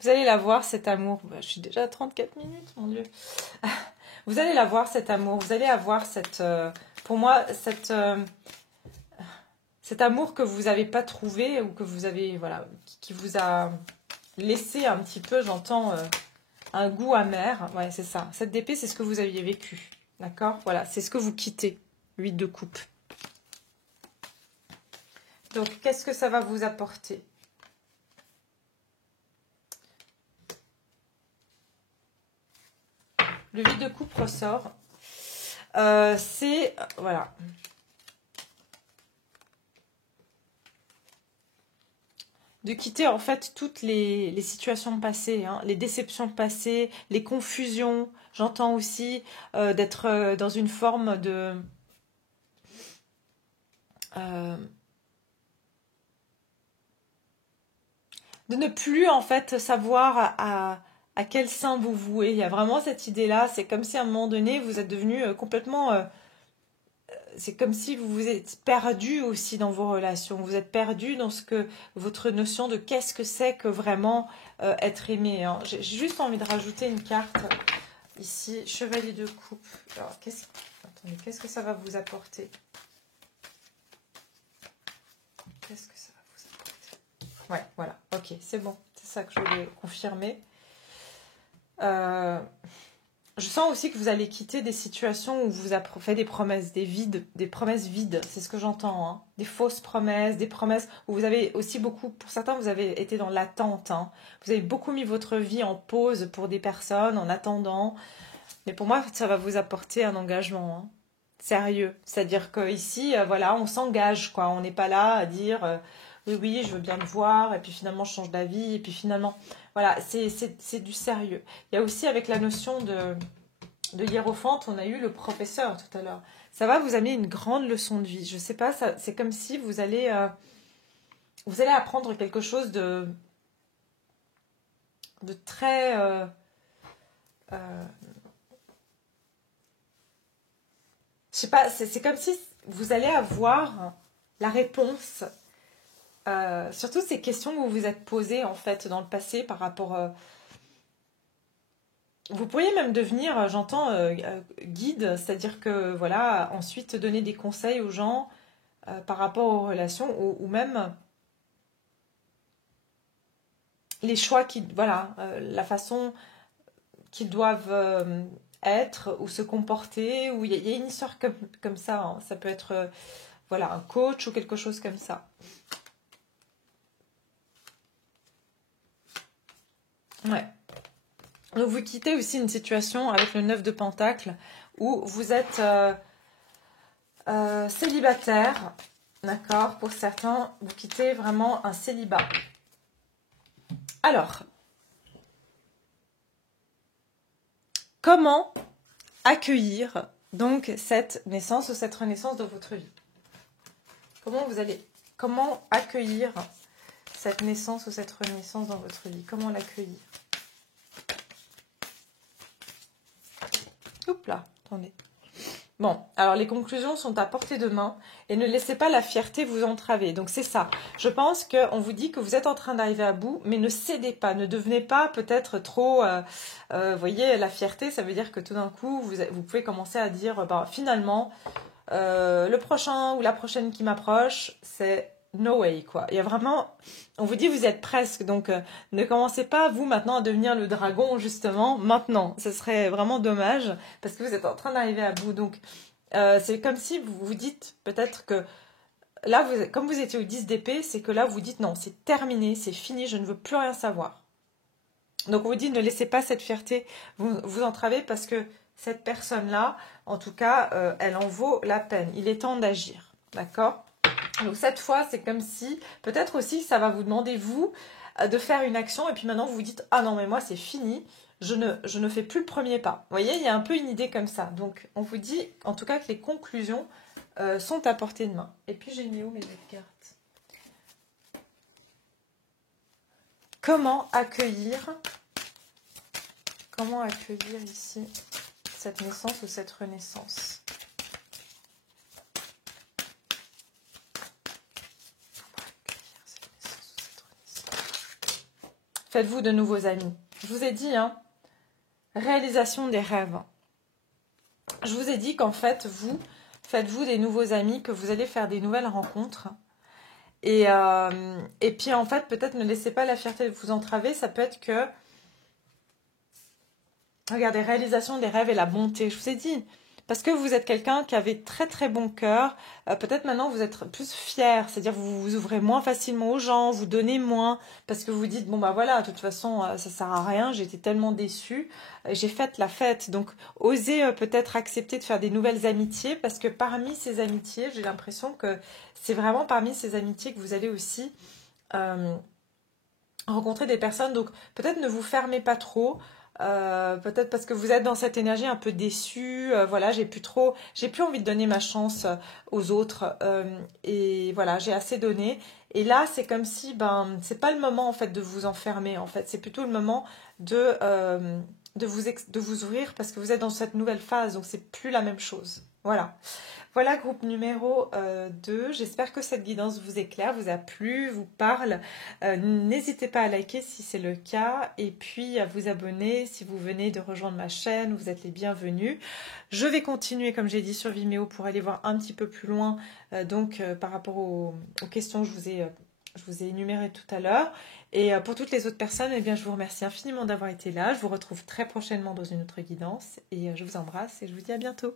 Vous allez la voir, cet amour. Je suis déjà à 34 minutes, mon Dieu. Vous allez la voir, cet amour. Vous allez avoir cette... pour moi, cet amour que vous n'avez pas trouvé ou que vous avez... Voilà, qui vous a laissé un petit peu, j'entends, un goût amer. Ouais, c'est ça. Cette d'épée, c'est ce que vous aviez vécu. D'accord? Voilà, c'est ce que vous quittez. 8 de coupe. Donc, qu'est-ce que ça va vous apporter? Le 8 de coupe ressort. C'est... Voilà. De quitter en fait toutes les situations passées, hein, les déceptions passées, les confusions. J'entends aussi d'être dans une forme de ne plus en fait savoir à quel sein vous vouez. Il y a vraiment cette idée-là. C'est comme si à un moment donné, vous êtes devenu complètement... c'est comme si vous vous êtes perdu aussi dans vos relations. Vous êtes perdu dans ce que votre notion de qu'est-ce que c'est que vraiment être aimé. Hein. J'ai juste envie de rajouter une carte ici, chevalier de coupe. Alors, qu'est-ce que ça va vous apporter? Qu'est-ce que ça va vous apporter? Ouais, voilà, ok, c'est bon. C'est ça que je voulais confirmer. Je sens aussi que vous allez quitter des situations où vous avez fait des promesses, des promesses vides, c'est ce que j'entends, hein. Des fausses promesses, des promesses où vous avez aussi beaucoup, pour certains, vous avez été dans l'attente, hein. Vous avez beaucoup mis votre vie en pause pour des personnes, en attendant. Mais pour moi, ça va vous apporter un engagement, hein. Sérieux. C'est-à-dire qu'ici, voilà, on s'engage, quoi. On n'est pas là à dire oui, oui, je veux bien te voir, et puis finalement, je change d'avis, et puis finalement, voilà, c'est du sérieux. Il y a aussi avec la notion de hiérophante, on a eu le professeur tout à l'heure. Ça va vous amener une grande leçon de vie. Je sais pas, c'est comme si vous allez apprendre quelque chose de très... je sais pas, c'est comme si vous allez avoir la réponse sur toutes ces questions que vous vous êtes posées en fait dans le passé par rapport... vous pourriez même devenir, j'entends, guide, c'est-à-dire que voilà, ensuite donner des conseils aux gens par rapport aux relations ou même les choix qui, voilà, la façon qu'ils doivent être ou se comporter, ou il y a une histoire comme ça, hein. Ça peut être voilà, un coach ou quelque chose comme ça. Ouais. Donc vous quittez aussi une situation avec le 9 de Pentacle où vous êtes célibataire, d'accord? Pour certains, vous quittez vraiment un célibat. Alors, comment accueillir donc cette naissance ou cette renaissance dans votre vie? Comment accueillir cette naissance ou cette renaissance dans votre vie? Comment l'accueillir? Oups là, attendez. Bon, alors les conclusions sont à portée de main et ne laissez pas la fierté vous entraver. Donc c'est ça. Je pense qu'on vous dit que vous êtes en train d'arriver à bout, mais ne cédez pas, ne devenez pas peut-être trop... vous voyez, la fierté, ça veut dire que tout d'un coup, vous pouvez commencer à dire, bah, finalement, le prochain ou la prochaine qui m'approche, c'est no way, quoi. Il y a vraiment... On vous dit, vous êtes presque, donc ne commencez pas, vous, maintenant, à devenir le dragon, justement, maintenant. Ce serait vraiment dommage, parce que vous êtes en train d'arriver à bout. Donc, c'est comme si vous vous dites, peut-être que là, comme vous étiez au 10 d'épée, c'est que là, vous dites, non, c'est terminé, c'est fini, je ne veux plus rien savoir. Donc, on vous dit, ne laissez pas cette fierté vous entraver, parce que cette personne-là, en tout cas, elle en vaut la peine. Il est temps d'agir, d'accord? Donc cette fois, c'est comme si, peut-être aussi, ça va vous demander, vous, de faire une action, et puis maintenant, vous vous dites, ah non, mais moi, c'est fini, je ne fais plus le premier pas. Vous voyez, il y a un peu une idée comme ça. Donc, on vous dit, en tout cas, que les conclusions sont à portée de main. Et puis, j'ai mis où mes autres cartes? Comment accueillir ici cette naissance ou cette renaissance? Faites-vous de nouveaux amis. Je vous ai dit, hein, réalisation des rêves. Je vous ai dit qu'en fait, faites-vous des nouveaux amis, que vous allez faire des nouvelles rencontres. Et puis, en fait, peut-être ne laissez pas la fierté vous entraver. Ça peut être que, regardez, réalisation des rêves et la bonté. Je vous ai dit, parce que vous êtes quelqu'un qui avait très très bon cœur, peut-être maintenant vous êtes plus fier, c'est-à-dire vous vous ouvrez moins facilement aux gens, vous donnez moins, parce que vous dites, bon bah voilà, de toute façon ça sert à rien, j'ai été tellement déçue, j'ai fait la fête. Donc osez peut-être accepter de faire des nouvelles amitiés, parce que parmi ces amitiés, j'ai l'impression que c'est vraiment parmi ces amitiés que vous allez aussi rencontrer des personnes. Donc peut-être ne vous fermez pas trop. Peut-être parce que vous êtes dans cette énergie un peu déçue, voilà, j'ai plus envie de donner ma chance aux autres, et voilà, j'ai assez donné. Et là, c'est comme si, ben, c'est pas le moment en fait de vous enfermer, en fait, c'est plutôt le moment de vous ouvrir, parce que vous êtes dans cette nouvelle phase, donc c'est plus la même chose. Voilà. Voilà, groupe numéro 2. J'espère que cette guidance vous éclaire, vous a plu, vous parle. N'hésitez pas à liker si c'est le cas, et puis à vous abonner si vous venez de rejoindre ma chaîne, vous êtes les bienvenus. Je vais continuer, comme j'ai dit, sur Vimeo pour aller voir un petit peu plus loin, par rapport aux questions que je vous ai énumérées tout à l'heure. Et pour toutes les autres personnes, eh bien, je vous remercie infiniment d'avoir été là. Je vous retrouve très prochainement dans une autre guidance, et je vous embrasse et je vous dis à bientôt.